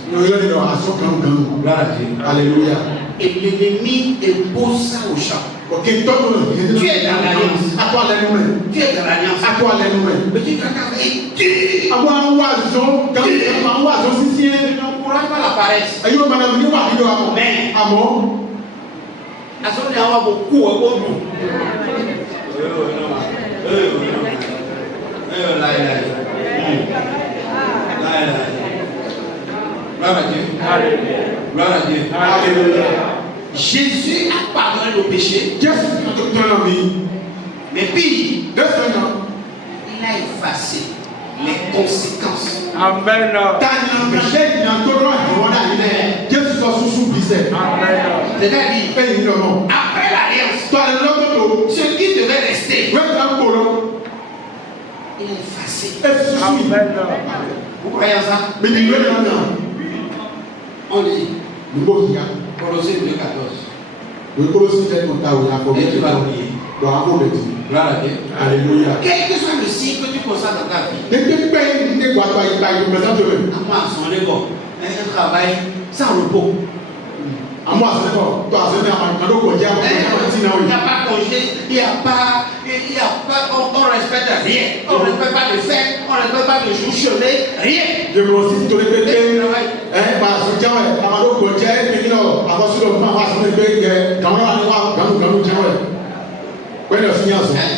Alléluia. Et l'ennemi impose ça au champ. Tu es dans l'alliance. Tu es dans l'alliance. Mais tu dois travailler dur. Tu n'encourages pas la paresse. Mais à ce moment-là, beaucoup à beaucoup. Gloire à Dieu. Gloire à Dieu. Jésus a pardonné nos péchés. Mais puis, il a effacé les conséquences. Amen. C'est-à-dire, après l'alliance, ce qui devait rester, il a effacé. Amen. Vous croyez ça? On lit Colossiens 2,14. Et tu vas oublier. Gloire à Dieu. Alléluia. Quel que soit le signe que tu constates dans ta vie, à moi, son ego, un travail sans repos. Il n'y a pas congé, il n'y a pas, on ne respecte rien. On ne respecte pas de fête, on ne respecte pas de jour chômé, rien. Un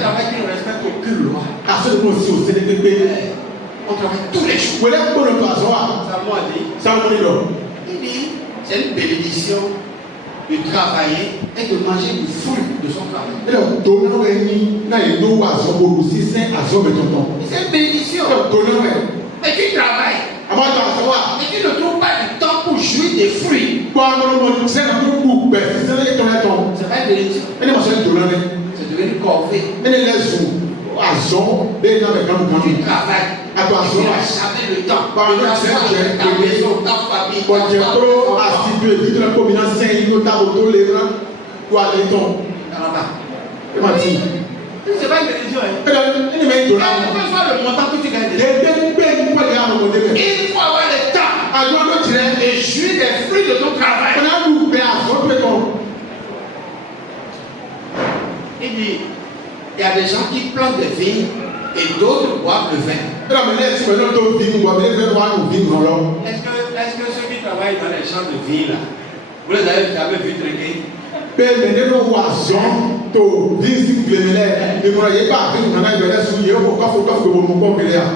travail qui ne respecte aucune loi. On travaille tous les jours. Il dit, c'est une bénédiction de travailler et de manger du fruit de son travail. C'est une bénédiction. Mais tu travailles. Mais tu ne trouves pas du temps pour jouir des fruits. C'est pas une bénédiction. C'est devenu corvée. Tu travailles. Tu n'as jamais le temps. Tu t'assois avec ta maison, ta famille, ta c'est pas une bénédiction. Quel que soit le montant que tu gagnes, il faut avoir le temps de jouir des fruits de ton travail. Il dit, il y a des gens qui plantent des vignes et d'autres boivent le vin. Est-ce que ceux qui travaillent dans les champs de vignes là, vous les avez jamais vu trinquer?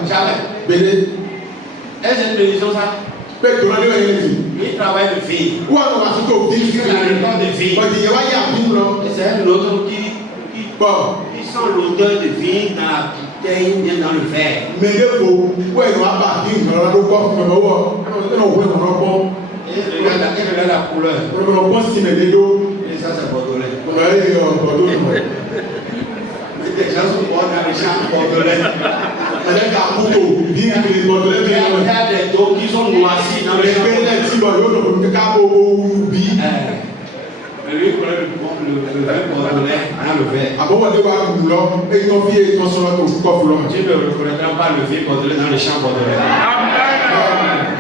Jamais. Est-ce une bénédiction ça? Ils travaillent de vie. Ils font la récolte de vie. Et c'est un autre qui sent l'odeur de vie dans la bouteille ou bien dans le verre. Et regarde la couleur. Et ça c'est bordelais. Mais des gens sont morts dans les champs bordelais. Il y a des dos qui sont noircis dans les champs. Lui, il connaît le vin bordelais dans le verre. Tu ne reconnaîtras pas le vin bordelais dans les champs bordelais.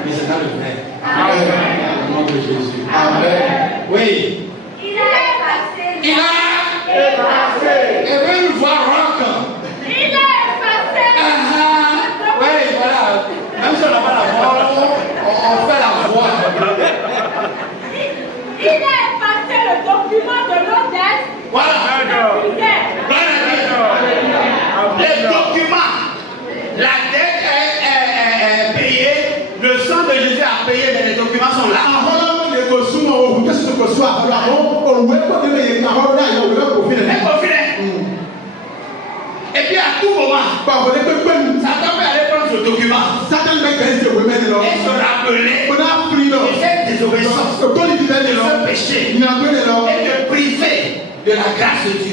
Mais c'est dans le verre. Au nom de Jésus. Amen. Oui. Il a effacé. Et veut nous voir rock. Il a effacé. Oui, voilà. Même si on n'a pas la voix, on fait la voix. Il a effacé le document de l'audience. Voilà. Les documents. La dette est payée. Le sang de Jésus a payé, mais les documents sont là. Et puis à tout moment, Satan peut aller prendre ce document et se rappeler de cette désobéissance, de ce péché, et de priver de la grâce de Dieu.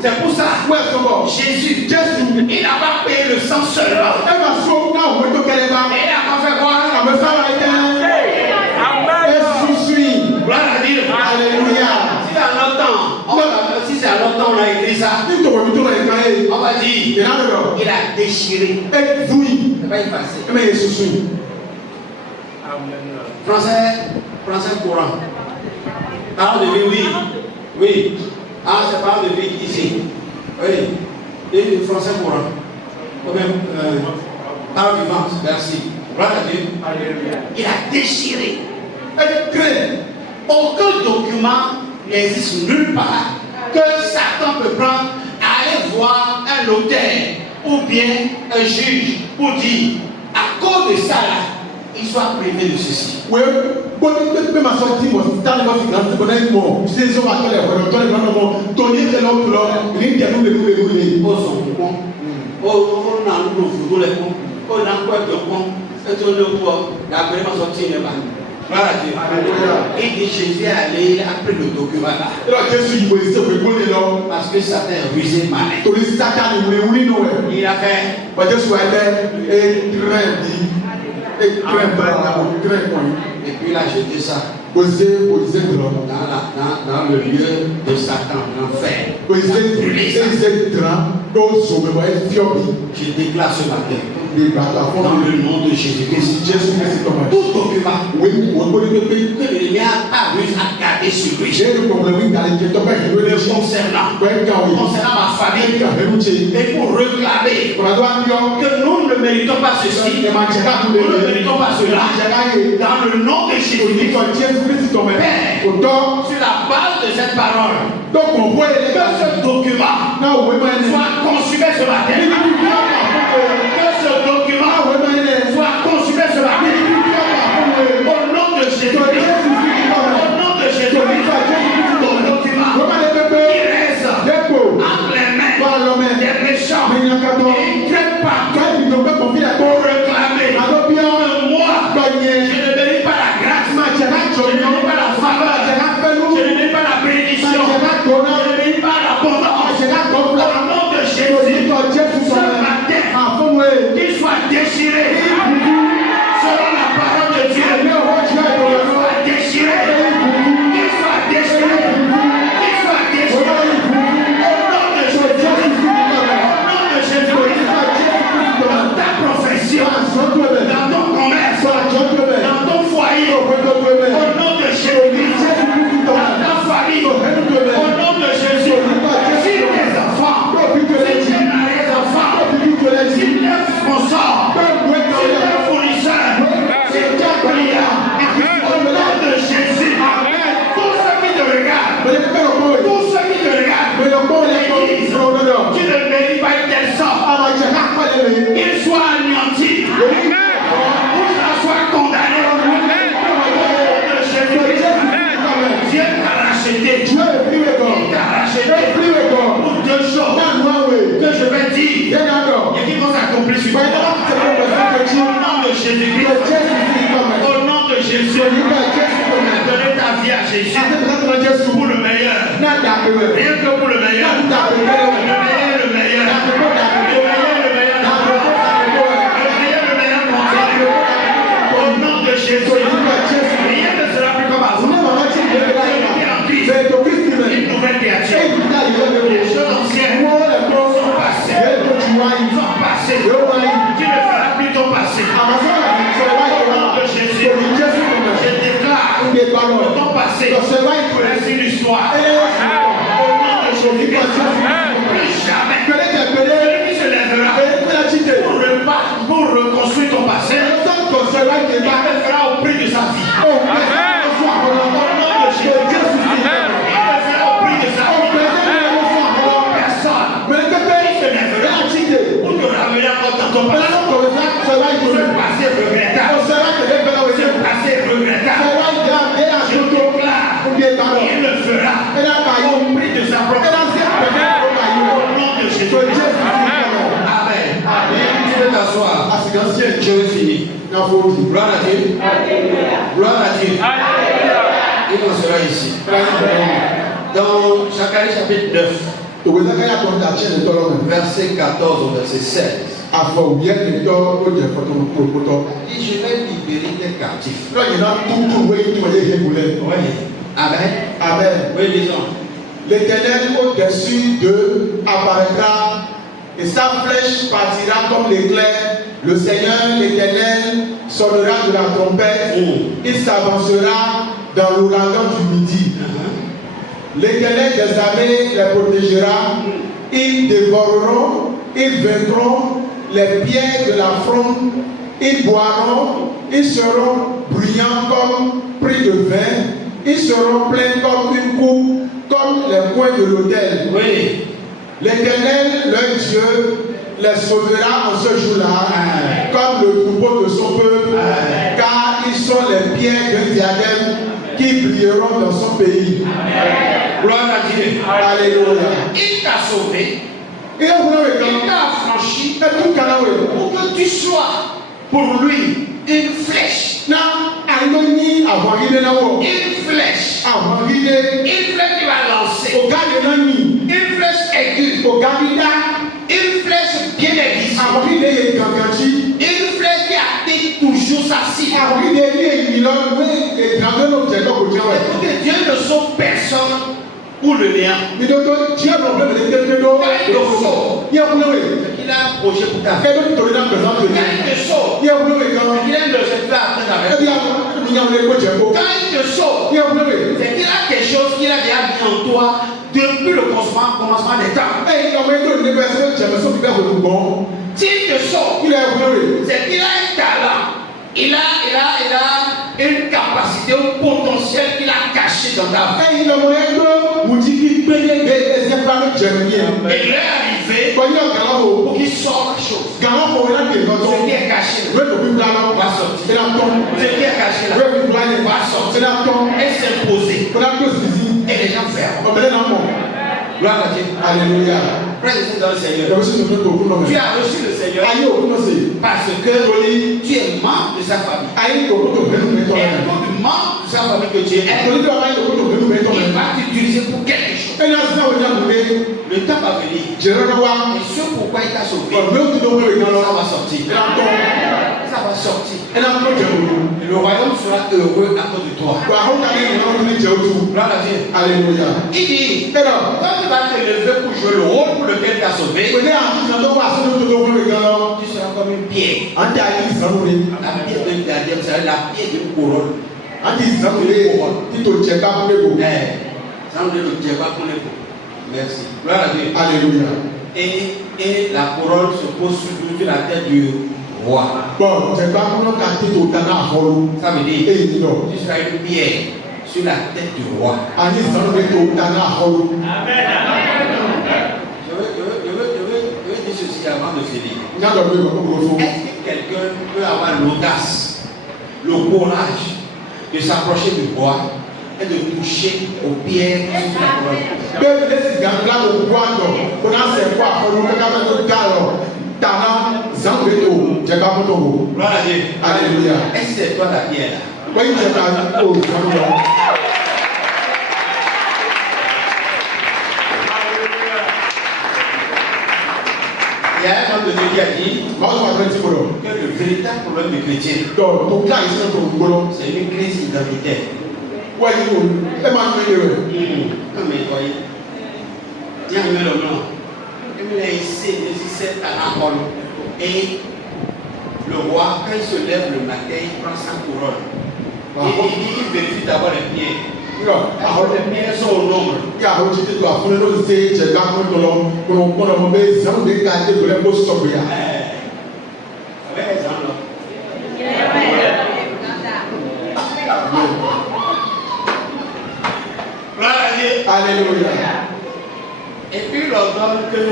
C'est pour ça Jésus, il n'a pas payé le sang seulement. Il n'a pas fait quoi? Gloire à Dieu. Alléluia. Si c'est à longtemps on a écrit ça, on va dire il a déchiré. C'est pas effacé. Français courant. Parole de vie, oui. Oui. Ah, c'est parole de vie ici. Oui. Et le français courant. Ou même, parole vivante. Merci. Gloire à Dieu. Il a déchiré. Aucun document n'existe nulle part que Satan peut prendre, aller voir un notaire ou bien un juge pour dire, à cause de ça là, il soit privé de ceci. Oui, bon, peut ma sortie, moi, dans le monde, dans le connaître, moi, je sais, je vais aller voir le temps, Tony, c'est l'autre, l'île qui a nous les Au son point, on a nous nous les ponts, on a quoi de pont, c'est un autre point, la première sortie n'est pas. Voilà Dieu. Et dit Jésus est allé après le document là. Parce que Satan est rusé malin. Il a fait. Et puis il a jeté ça dans le lieu de Satan, l'enfer. Je déclare ce matin, dans le nom de Jésus-Christ, tout document que l'ennemi a eu à garder sur lui, concernant ma famille, et pour réclamer que nous ne méritons pas ceci, nous ne méritons pas cela, dans le nom de Jésus, Père, sur la base de cette parole, que ce document soit consumé ce matin. Que ce document soit consumé ce matin. Au nom de Jésus. Au nom de Jésus. Ton document qui reste entre les mains des méchants et ne crée pas pour réclamer que moi, je ne mérite pas la grâce, je ne mérite pas la faveur, je ne mérite pas la bénédiction, je ne mérite pas l'abondance. Au nom de Jésus, ce matin, qu'il soit déchiré selon la parole de Dieu. Qu'il soit déchiré. Qu'il soit déchiré. Qu'il soit déchiré. Au nom de Jésus. Au nom de Jésus. Dans ta profession, dans ton commerce, dans ton foyer, au nom de Jésus. Dans ta famille, au nom de Jésus. Si les enfants, si les enfants, si les sponsors, si les fournisseurs, si les clients, au nom de Jésus, tous ceux qui te regardent, tous ceux qui te regardent, disent, tu ne mérites pas une telle sorte, qu'ils soient anéantis, ou soit condamnés, au nom de Jésus. Dieu t'a racheté, il t'a racheté pour deux choses que je vais dire et qui vont s'accomplir sur toi. Au nom de Jésus-Christ, au nom de Jésus, donner ta vie à Jésus pour le meilleur, rien que pour le meilleur, le meilleur, au nom de Jésus, rien ne sera plus comme avant. Une nouvelle créature. Les choses anciennes sont passées. Sont passées. Tu ne feras plus ton passé. Au nom de Jésus, je déclare que ton passé est une histoire. Au nom de Jésus, plus jamais celui qui se lèvera pour reconstruire ton passé, il le fera au prix de sa vie. Au nom de Jésus, il le fera au prix de sa vie. Personne qui se lèvera pour te ramener encore dans ton passé. Ce passé regrettable. Ce passé regrettable. Je déclare qu'il le fera au prix de sa propre vie. Au nom de Jésus. Amen. Tu peux t'asseoir. Je vais finir. Gloire à Dieu. Gloire à Dieu. Il en sera ici. Dans Zacharie chapitre 9, verset 14 au verset 16. Il dit, je vais libérer tes captifs. Oui. Amen. Amen. Oui, disons. L'Éternel au-dessus d'eux apparaîtra et sa flèche partira comme l'éclair. Le Seigneur, l'Éternel, sonnera de la trompette. Il s'avancera dans l'ouragan du midi. L'Éternel des armées les protégera. Ils dévoreront, ils vaincront les pierres de la fronde. Ils boiront, ils seront bruyants comme pris de vin. Ils seront pleins comme une coupe, comme les coins de l'autel. Oui. L'Éternel, leur Dieu, les sauvera en ce jour-là, comme le troupeau de son peuple, car ils sont les pierres d'un diadème qui brilleront dans son pays. Gloire à Dieu. Alléluia. Il t'a sauvé. Et on va Il t'a affranchi tout pour que tu sois pour lui une flèche. na anoni avangile na wo Une flèche. avangile Une flèche qui va lancer. ogale na ni Une flèche aiguë. ogalida Une flèche bien aiguisée. avangile ye ganganji Une flèche qui atteint toujours sa cible. avangile ye ni lo we e dragelo je ko ko je wa Parce que Dieu ne sauve personne pour le néant. ni do je problème de tete do ye ko we Il a un projet pour ta vie. e do to na présente Quand il te sauve, ye ko we kan il a un objectif à atteindre e avec bi toi. a ni ya le ko je ko Quand il te sauve, ye ko we c'est qu'il a quelque chose qu'il a déjà mis en toi depuis le commencement des temps. e yo me do ni be so je me so bi ba ko bon S'il te sauve, il est we c'est qu'il a un talent. Il a une capacité, un potentiel qu'il a caché dans ta vie. e yo mo e do mujiki pele be e se pa no je mi e Et il est arrivé ko yo gala o pour qu'il sorte la chose. gala ko we na de no Ce qui est caché we to bi bla no va sortir. e na ton Ce qui est caché là we bi bla ni va e sortir na ton et s'imposer. ko na to sisi Et les gens ferment. o bele na mo Gloire à Dieu. alléluia Frère et sœurs dans le Seigneur. e o si so to ko no Tu me as reçu le Seigneur aye o no se parce que tu es membre de sa famille. aye ko to be no me to Et na pour du membre de sa famille que tu es, ko ni do aye ko to be no me to il na va t'utiliser pour quelque chose. e na sa o nya ko me Le temps va venir. je na wa Et ce pourquoi il t'a sauvé, o me o ti do we na lo ça va sortir. e na ton Ça va sortir. e na to je o Et le royaume sera heureux à cause de toi. wa ho ta ni na o ni je o tu Gloire à Dieu. alléluia Il dit, e na quand tu vas te lever pour jouer le rôle pour lequel tu as sauvé, ko ni a ti na to wa so to we ga lo tu seras comme une pierre. ante ayi sanu ni La pierre de diadème, c'est la pierre d'une couronne. ante sanu le ti to je ka ko le ko Ça on dit le diable pour les pauvres. Merci. Gloire à Dieu. alléluia Et la couronne se pose sur la tête du roi. bon je ka ko no ka ti to ta na ho Ça veut dire, e ni do tu seras une pierre sur la tête du roi. ani sanu le to ta na ho Je veux dire ceci avant de finir. nya do me ko ko so Est-ce que quelqu'un peut avoir l'audace, le courage de s'approcher du roi et de toucher aux pierres sur la couronne? bẹ́ẹ̀ ni esi gàdúrà ló kú àjọ kó náà sẹ̀ kó àkọlù kẹ́kẹ́ bẹ́ẹ̀ tó dá lọ tàná zanwé tó jẹba mọ́tò wò Gloire à Dieu. alléluia Est-ce que c'est toi la pierre là? wọ́n yìí jẹba ó zanwé lọ. Il y a un homme de Dieu qui a dit báwo sọ àgbẹ̀ tí mo lọ que le véritable problème du chrétien, tọ tó kílà yìí sẹ́nu tó gbólọ́ c'est une crise identitaire. wọ́n yìí wò ẹ máa ń gbé rẹ̀ Non mais voyez, tiens le nom. Il a essayé de se à la parole. Et le roi, quand il se lève le matin, il prend sa couronne. Il vérifie d'abord les pieds. yọ àwọn Les pieds sont au nombre. kí àwọn ti tètè àfúnni ló ń ṣe jẹba mọ́tò lọ kónò kónò mo bẹ zanwé ká tètè lẹ kó sọ̀rọ̀ yà. Avec les gens là. Gloire à Dieu. alléluia Et puis il ordonne que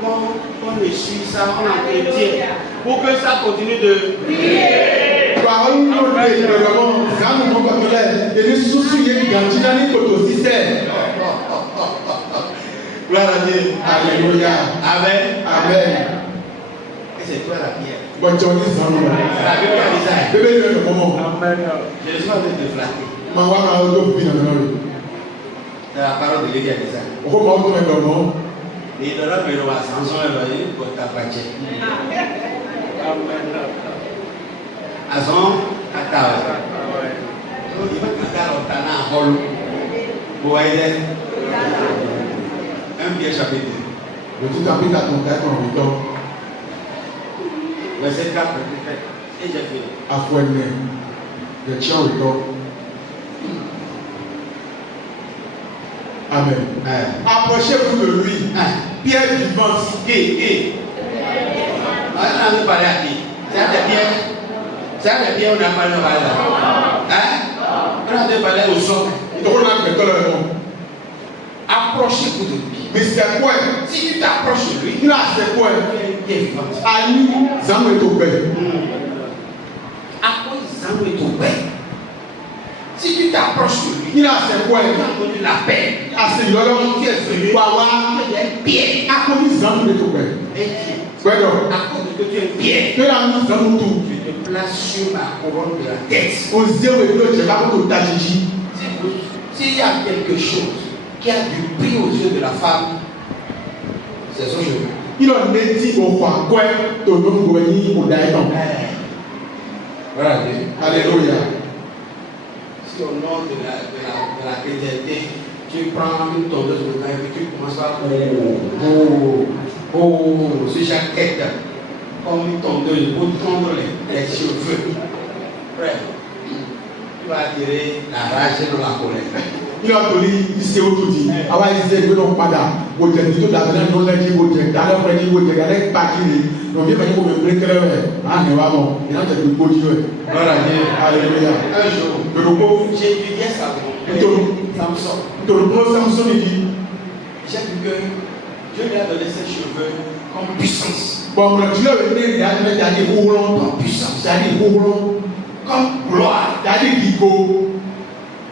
qu'on essuie ça, on entretient pour que ça continue de wà á ń lò lè ìrọ̀lọ́wọ́ zanwé mọ́tò tó lẹ̀ èyí sísú yẹ gàdúrà ní kòtò sísẹ́. Gloire à Dieu. alléluia Amen. amen. Et c'est toi la pierre. Bọ̀jọ̀ ní sànù. La Bible a dit ça. Bébé yóò lè mọ́mọ́. Je suis en train de te flatter. Màá wá máa ló bí nàná rẹ̀. C'est la parole de Dieu qui a dit ça. Òkú máa tún ẹgbẹ̀ mọ́. Et dans la période, Samson est venu pour t'appâcher. Azon, Katawa. Donc, il va cantar au Tana à Holo. Vous voyez, un bien chapitre. Le tout appris à ton père ton temps. Verset 4, et j'ai fini. Afouenne. Le tien au temps. Amen. Approchez-vous de lui. Pierre vivante. On a parlé à qui? C'est à des pierres. C'est à des pierres, on a parlé à là. On a parlé au sommet. Donc on a fait le nom. Approchez-vous de lui. Mais c'est quoi? Si tu t'approches de lui, Il a c'est quoi? il est vivant. À lui, ça me est au père. À quoi ça me est au père? Si tu t'approches de lui, Il a c'est quoi? tu as connu la paix. À ce moment-là, Tu es venu. Tu es une pierre. à cause de ça me est au père. Et qui? Ouais, donc. À cause de que tu es une pierre, Que la mise dans le tout. tu te places sur ma couronne de la tête. On se dit, oui, je vais pas pour ta gigi. S'il y a quelque chose qui a du prix aux yeux de la femme, c'est son cheveu. Il en est dit au roi, quoi, ton nom gouverneur au daïton. Voilà. Alléluia. Si au nom de la chrétienté, tu prends une tondeuse de main et puis tu commences à sur chaque tête, comme une tondeuse pour tondre les cheveux. Bref, tu vas attirer la rage et la colère. Il a donné, il s'est autodit. Alors il s'est dit, non, pas là. Vous êtes dit, la venue, non, là, vous êtes dans le premier, vous êtes dans le paquet. Donc, il va y avoir un break. Ah, mais vraiment, il y a des beaux dieux. Alléluia. Un jour, De repos, j'ai étudié ça. Samson. de repos, Samson, il dit, J'ai vu que Dieu lui a donné ses cheveux comme puissance. bon, le Dieu est venu, il a dit, roulant, Comme puissance. il a dit, roulant, Comme gloire. il a dit, Gigo.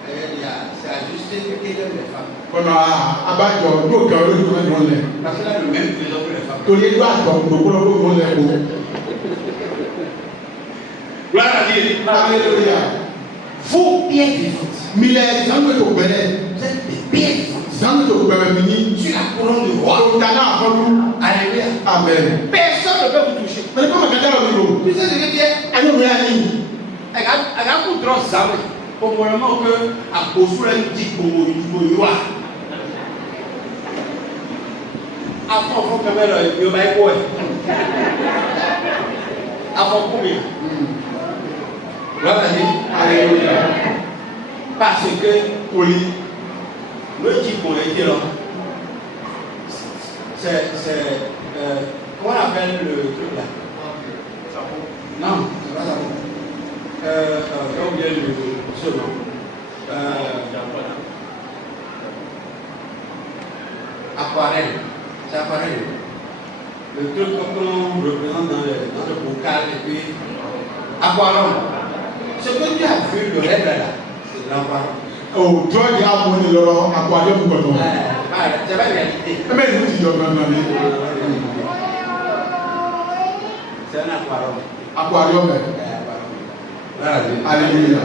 C'est la justice qui aime les femmes. On a abattu, nous, quand nous, Parce qu'il a le même trésor que les femmes. tous les doigts, donc, nous, Gloire à Dieu. Alléluia. Vous, pierre vivante. Mais les gens ne Vous êtes des pierres vivantes. sur Sur la couronne du roi. Alléluia. Amen. Personne ne peut vous toucher. Mais comment regarder le micro? Tu sais ce que tu es? Ah non, mais allez. Regarde pour trop ça. Au moment que à Bossou dit pour nous. Après, on va quand même le bail quoi? Avant combien? Gloire à Dieu. Alléluia. Parce que Oui. le type qu'on a dit là, c'est comment on appelle le truc là? Non, c'est pas ça. J'ai oublié ce nom. Aquarelle. C'est aquarelle. Le truc qu'on représente dans le bocal et puis aquarelle. Ce que tu as vu, le rêve là, c'est de l'aquarelle. Oh, toi, il y a un bon élément aquarium ou quoi? C'est pas la réalité. Mais nous, tu dois me C'est un aquarium. aquarium. Alléluia.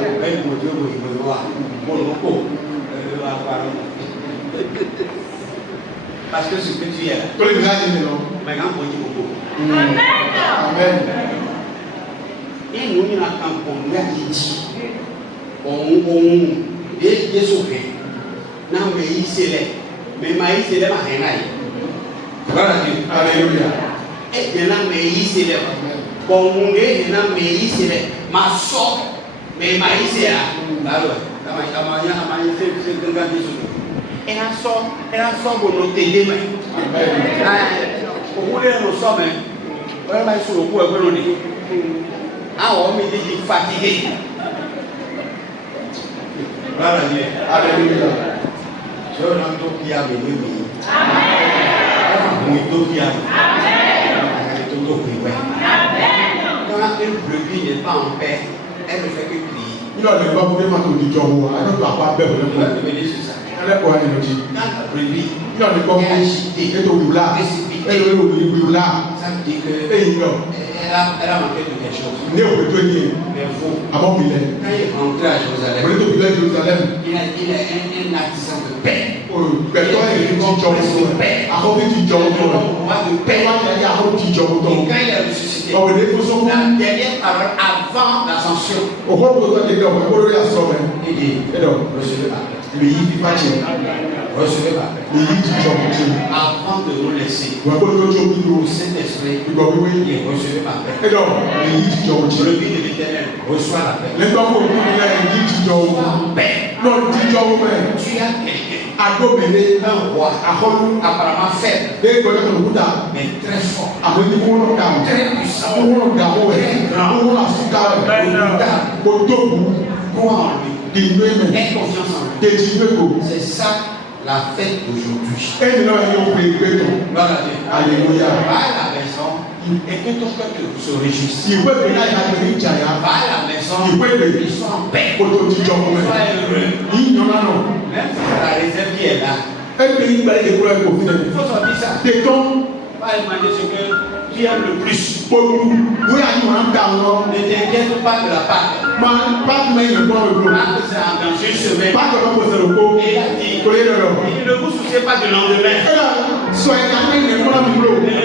Parce que ce que tu es là, Tous les gars, ils sont mais quand on dit beaucoup, Amen. et nous, nous avons un peu dit, on est sauvé. Non, mais il s'est là. Mais maïs s'est là, mais voilà. Alléluia. Et bien là, mais il s'est là. Bon, on est là, mais il s'est là. Ma soeur, mais maïs s'est là. Alors, elle a son pour nous aider. Au bout de nos sommes, on va sur le coup, on va dire, ah, on me dit fatigué. Voilà, Alléluia. je vais rendre qui a venu. Amen. Quand une brebis n'est pas en paix, elle ne fait que crier. Il a le pas pour demander du job. Alors, tu vas pas faire Je le vais revenir sur ça. Elle est quoi, elle dit? Quand la brebis Il a le pas pour et au là. Elle est au là. ça veut dire Et il a. elle a manqué de quelque chose. Né au pétrolier. Mais vous, Avant qu'il est. quand il est rentré à Jérusalem, On est au village de Jérusalem. il est un artisan de paix. Pétrole est du job. Avant que tu job. On va de paix. Il y a un petit job. Et quand il est ressuscité, On est pour son la dernière parole avant l'ascension, au roi de toi, il est là, il dit, et donc, recevez ma paix. le yi fi pàṣẹ, Recevez ma paix. le yi ti sọ fún ṣe. Avant de nous laisser, Wọ́n gbọ́dọ̀ tó tó bí au o. Saint-Esprit, Ìgbà wíwé. il recevez ma paix. Et donc, le yi ti sọ fún Sur ṣe. le but de l'éternel, reçois la paix. Nígbà wo ni ilé yi ti sọ Sois fún? en paix Non, dis-toi, tu as quelqu'un, Adobele, un roi, Aholu, apparemment faible, des collègues de Bouddha, mais très fort, avec des mots d'âme, très puissant, des mots d'âme, très grand, des mots d'âme, Kotobu, crois en lui, des Nuémen, aie confiance en lui. des Jiweko, C'est ça la fête d'aujourd'hui. et nous avons payé béton. Gloire à Dieu. Alléluia. Va à la maison et que ton cœur se réjouisse. Si vous pouvez venir à la Jaya, Va à la maison, il peut être ils sont en paix. Koto Sois Tijoko. heureux. Il y en a non. Même si c'est la réserve qui est là, Un pays qui va être pour un il conflit. faut sortir ça. Des temps, Va demander ce que tu aimes le plus. pour nous, vous avez un temps, Ne t'inquiète pas de la Pâque. pas de main, le point de l'eau. Pâque, c'est dans une semaine. Pas de l'eau pour se repos. Et il a dit, Pour y aller là. ne vous souciez pas du lendemain. Et là, soyez calme, le point de l'eau. Le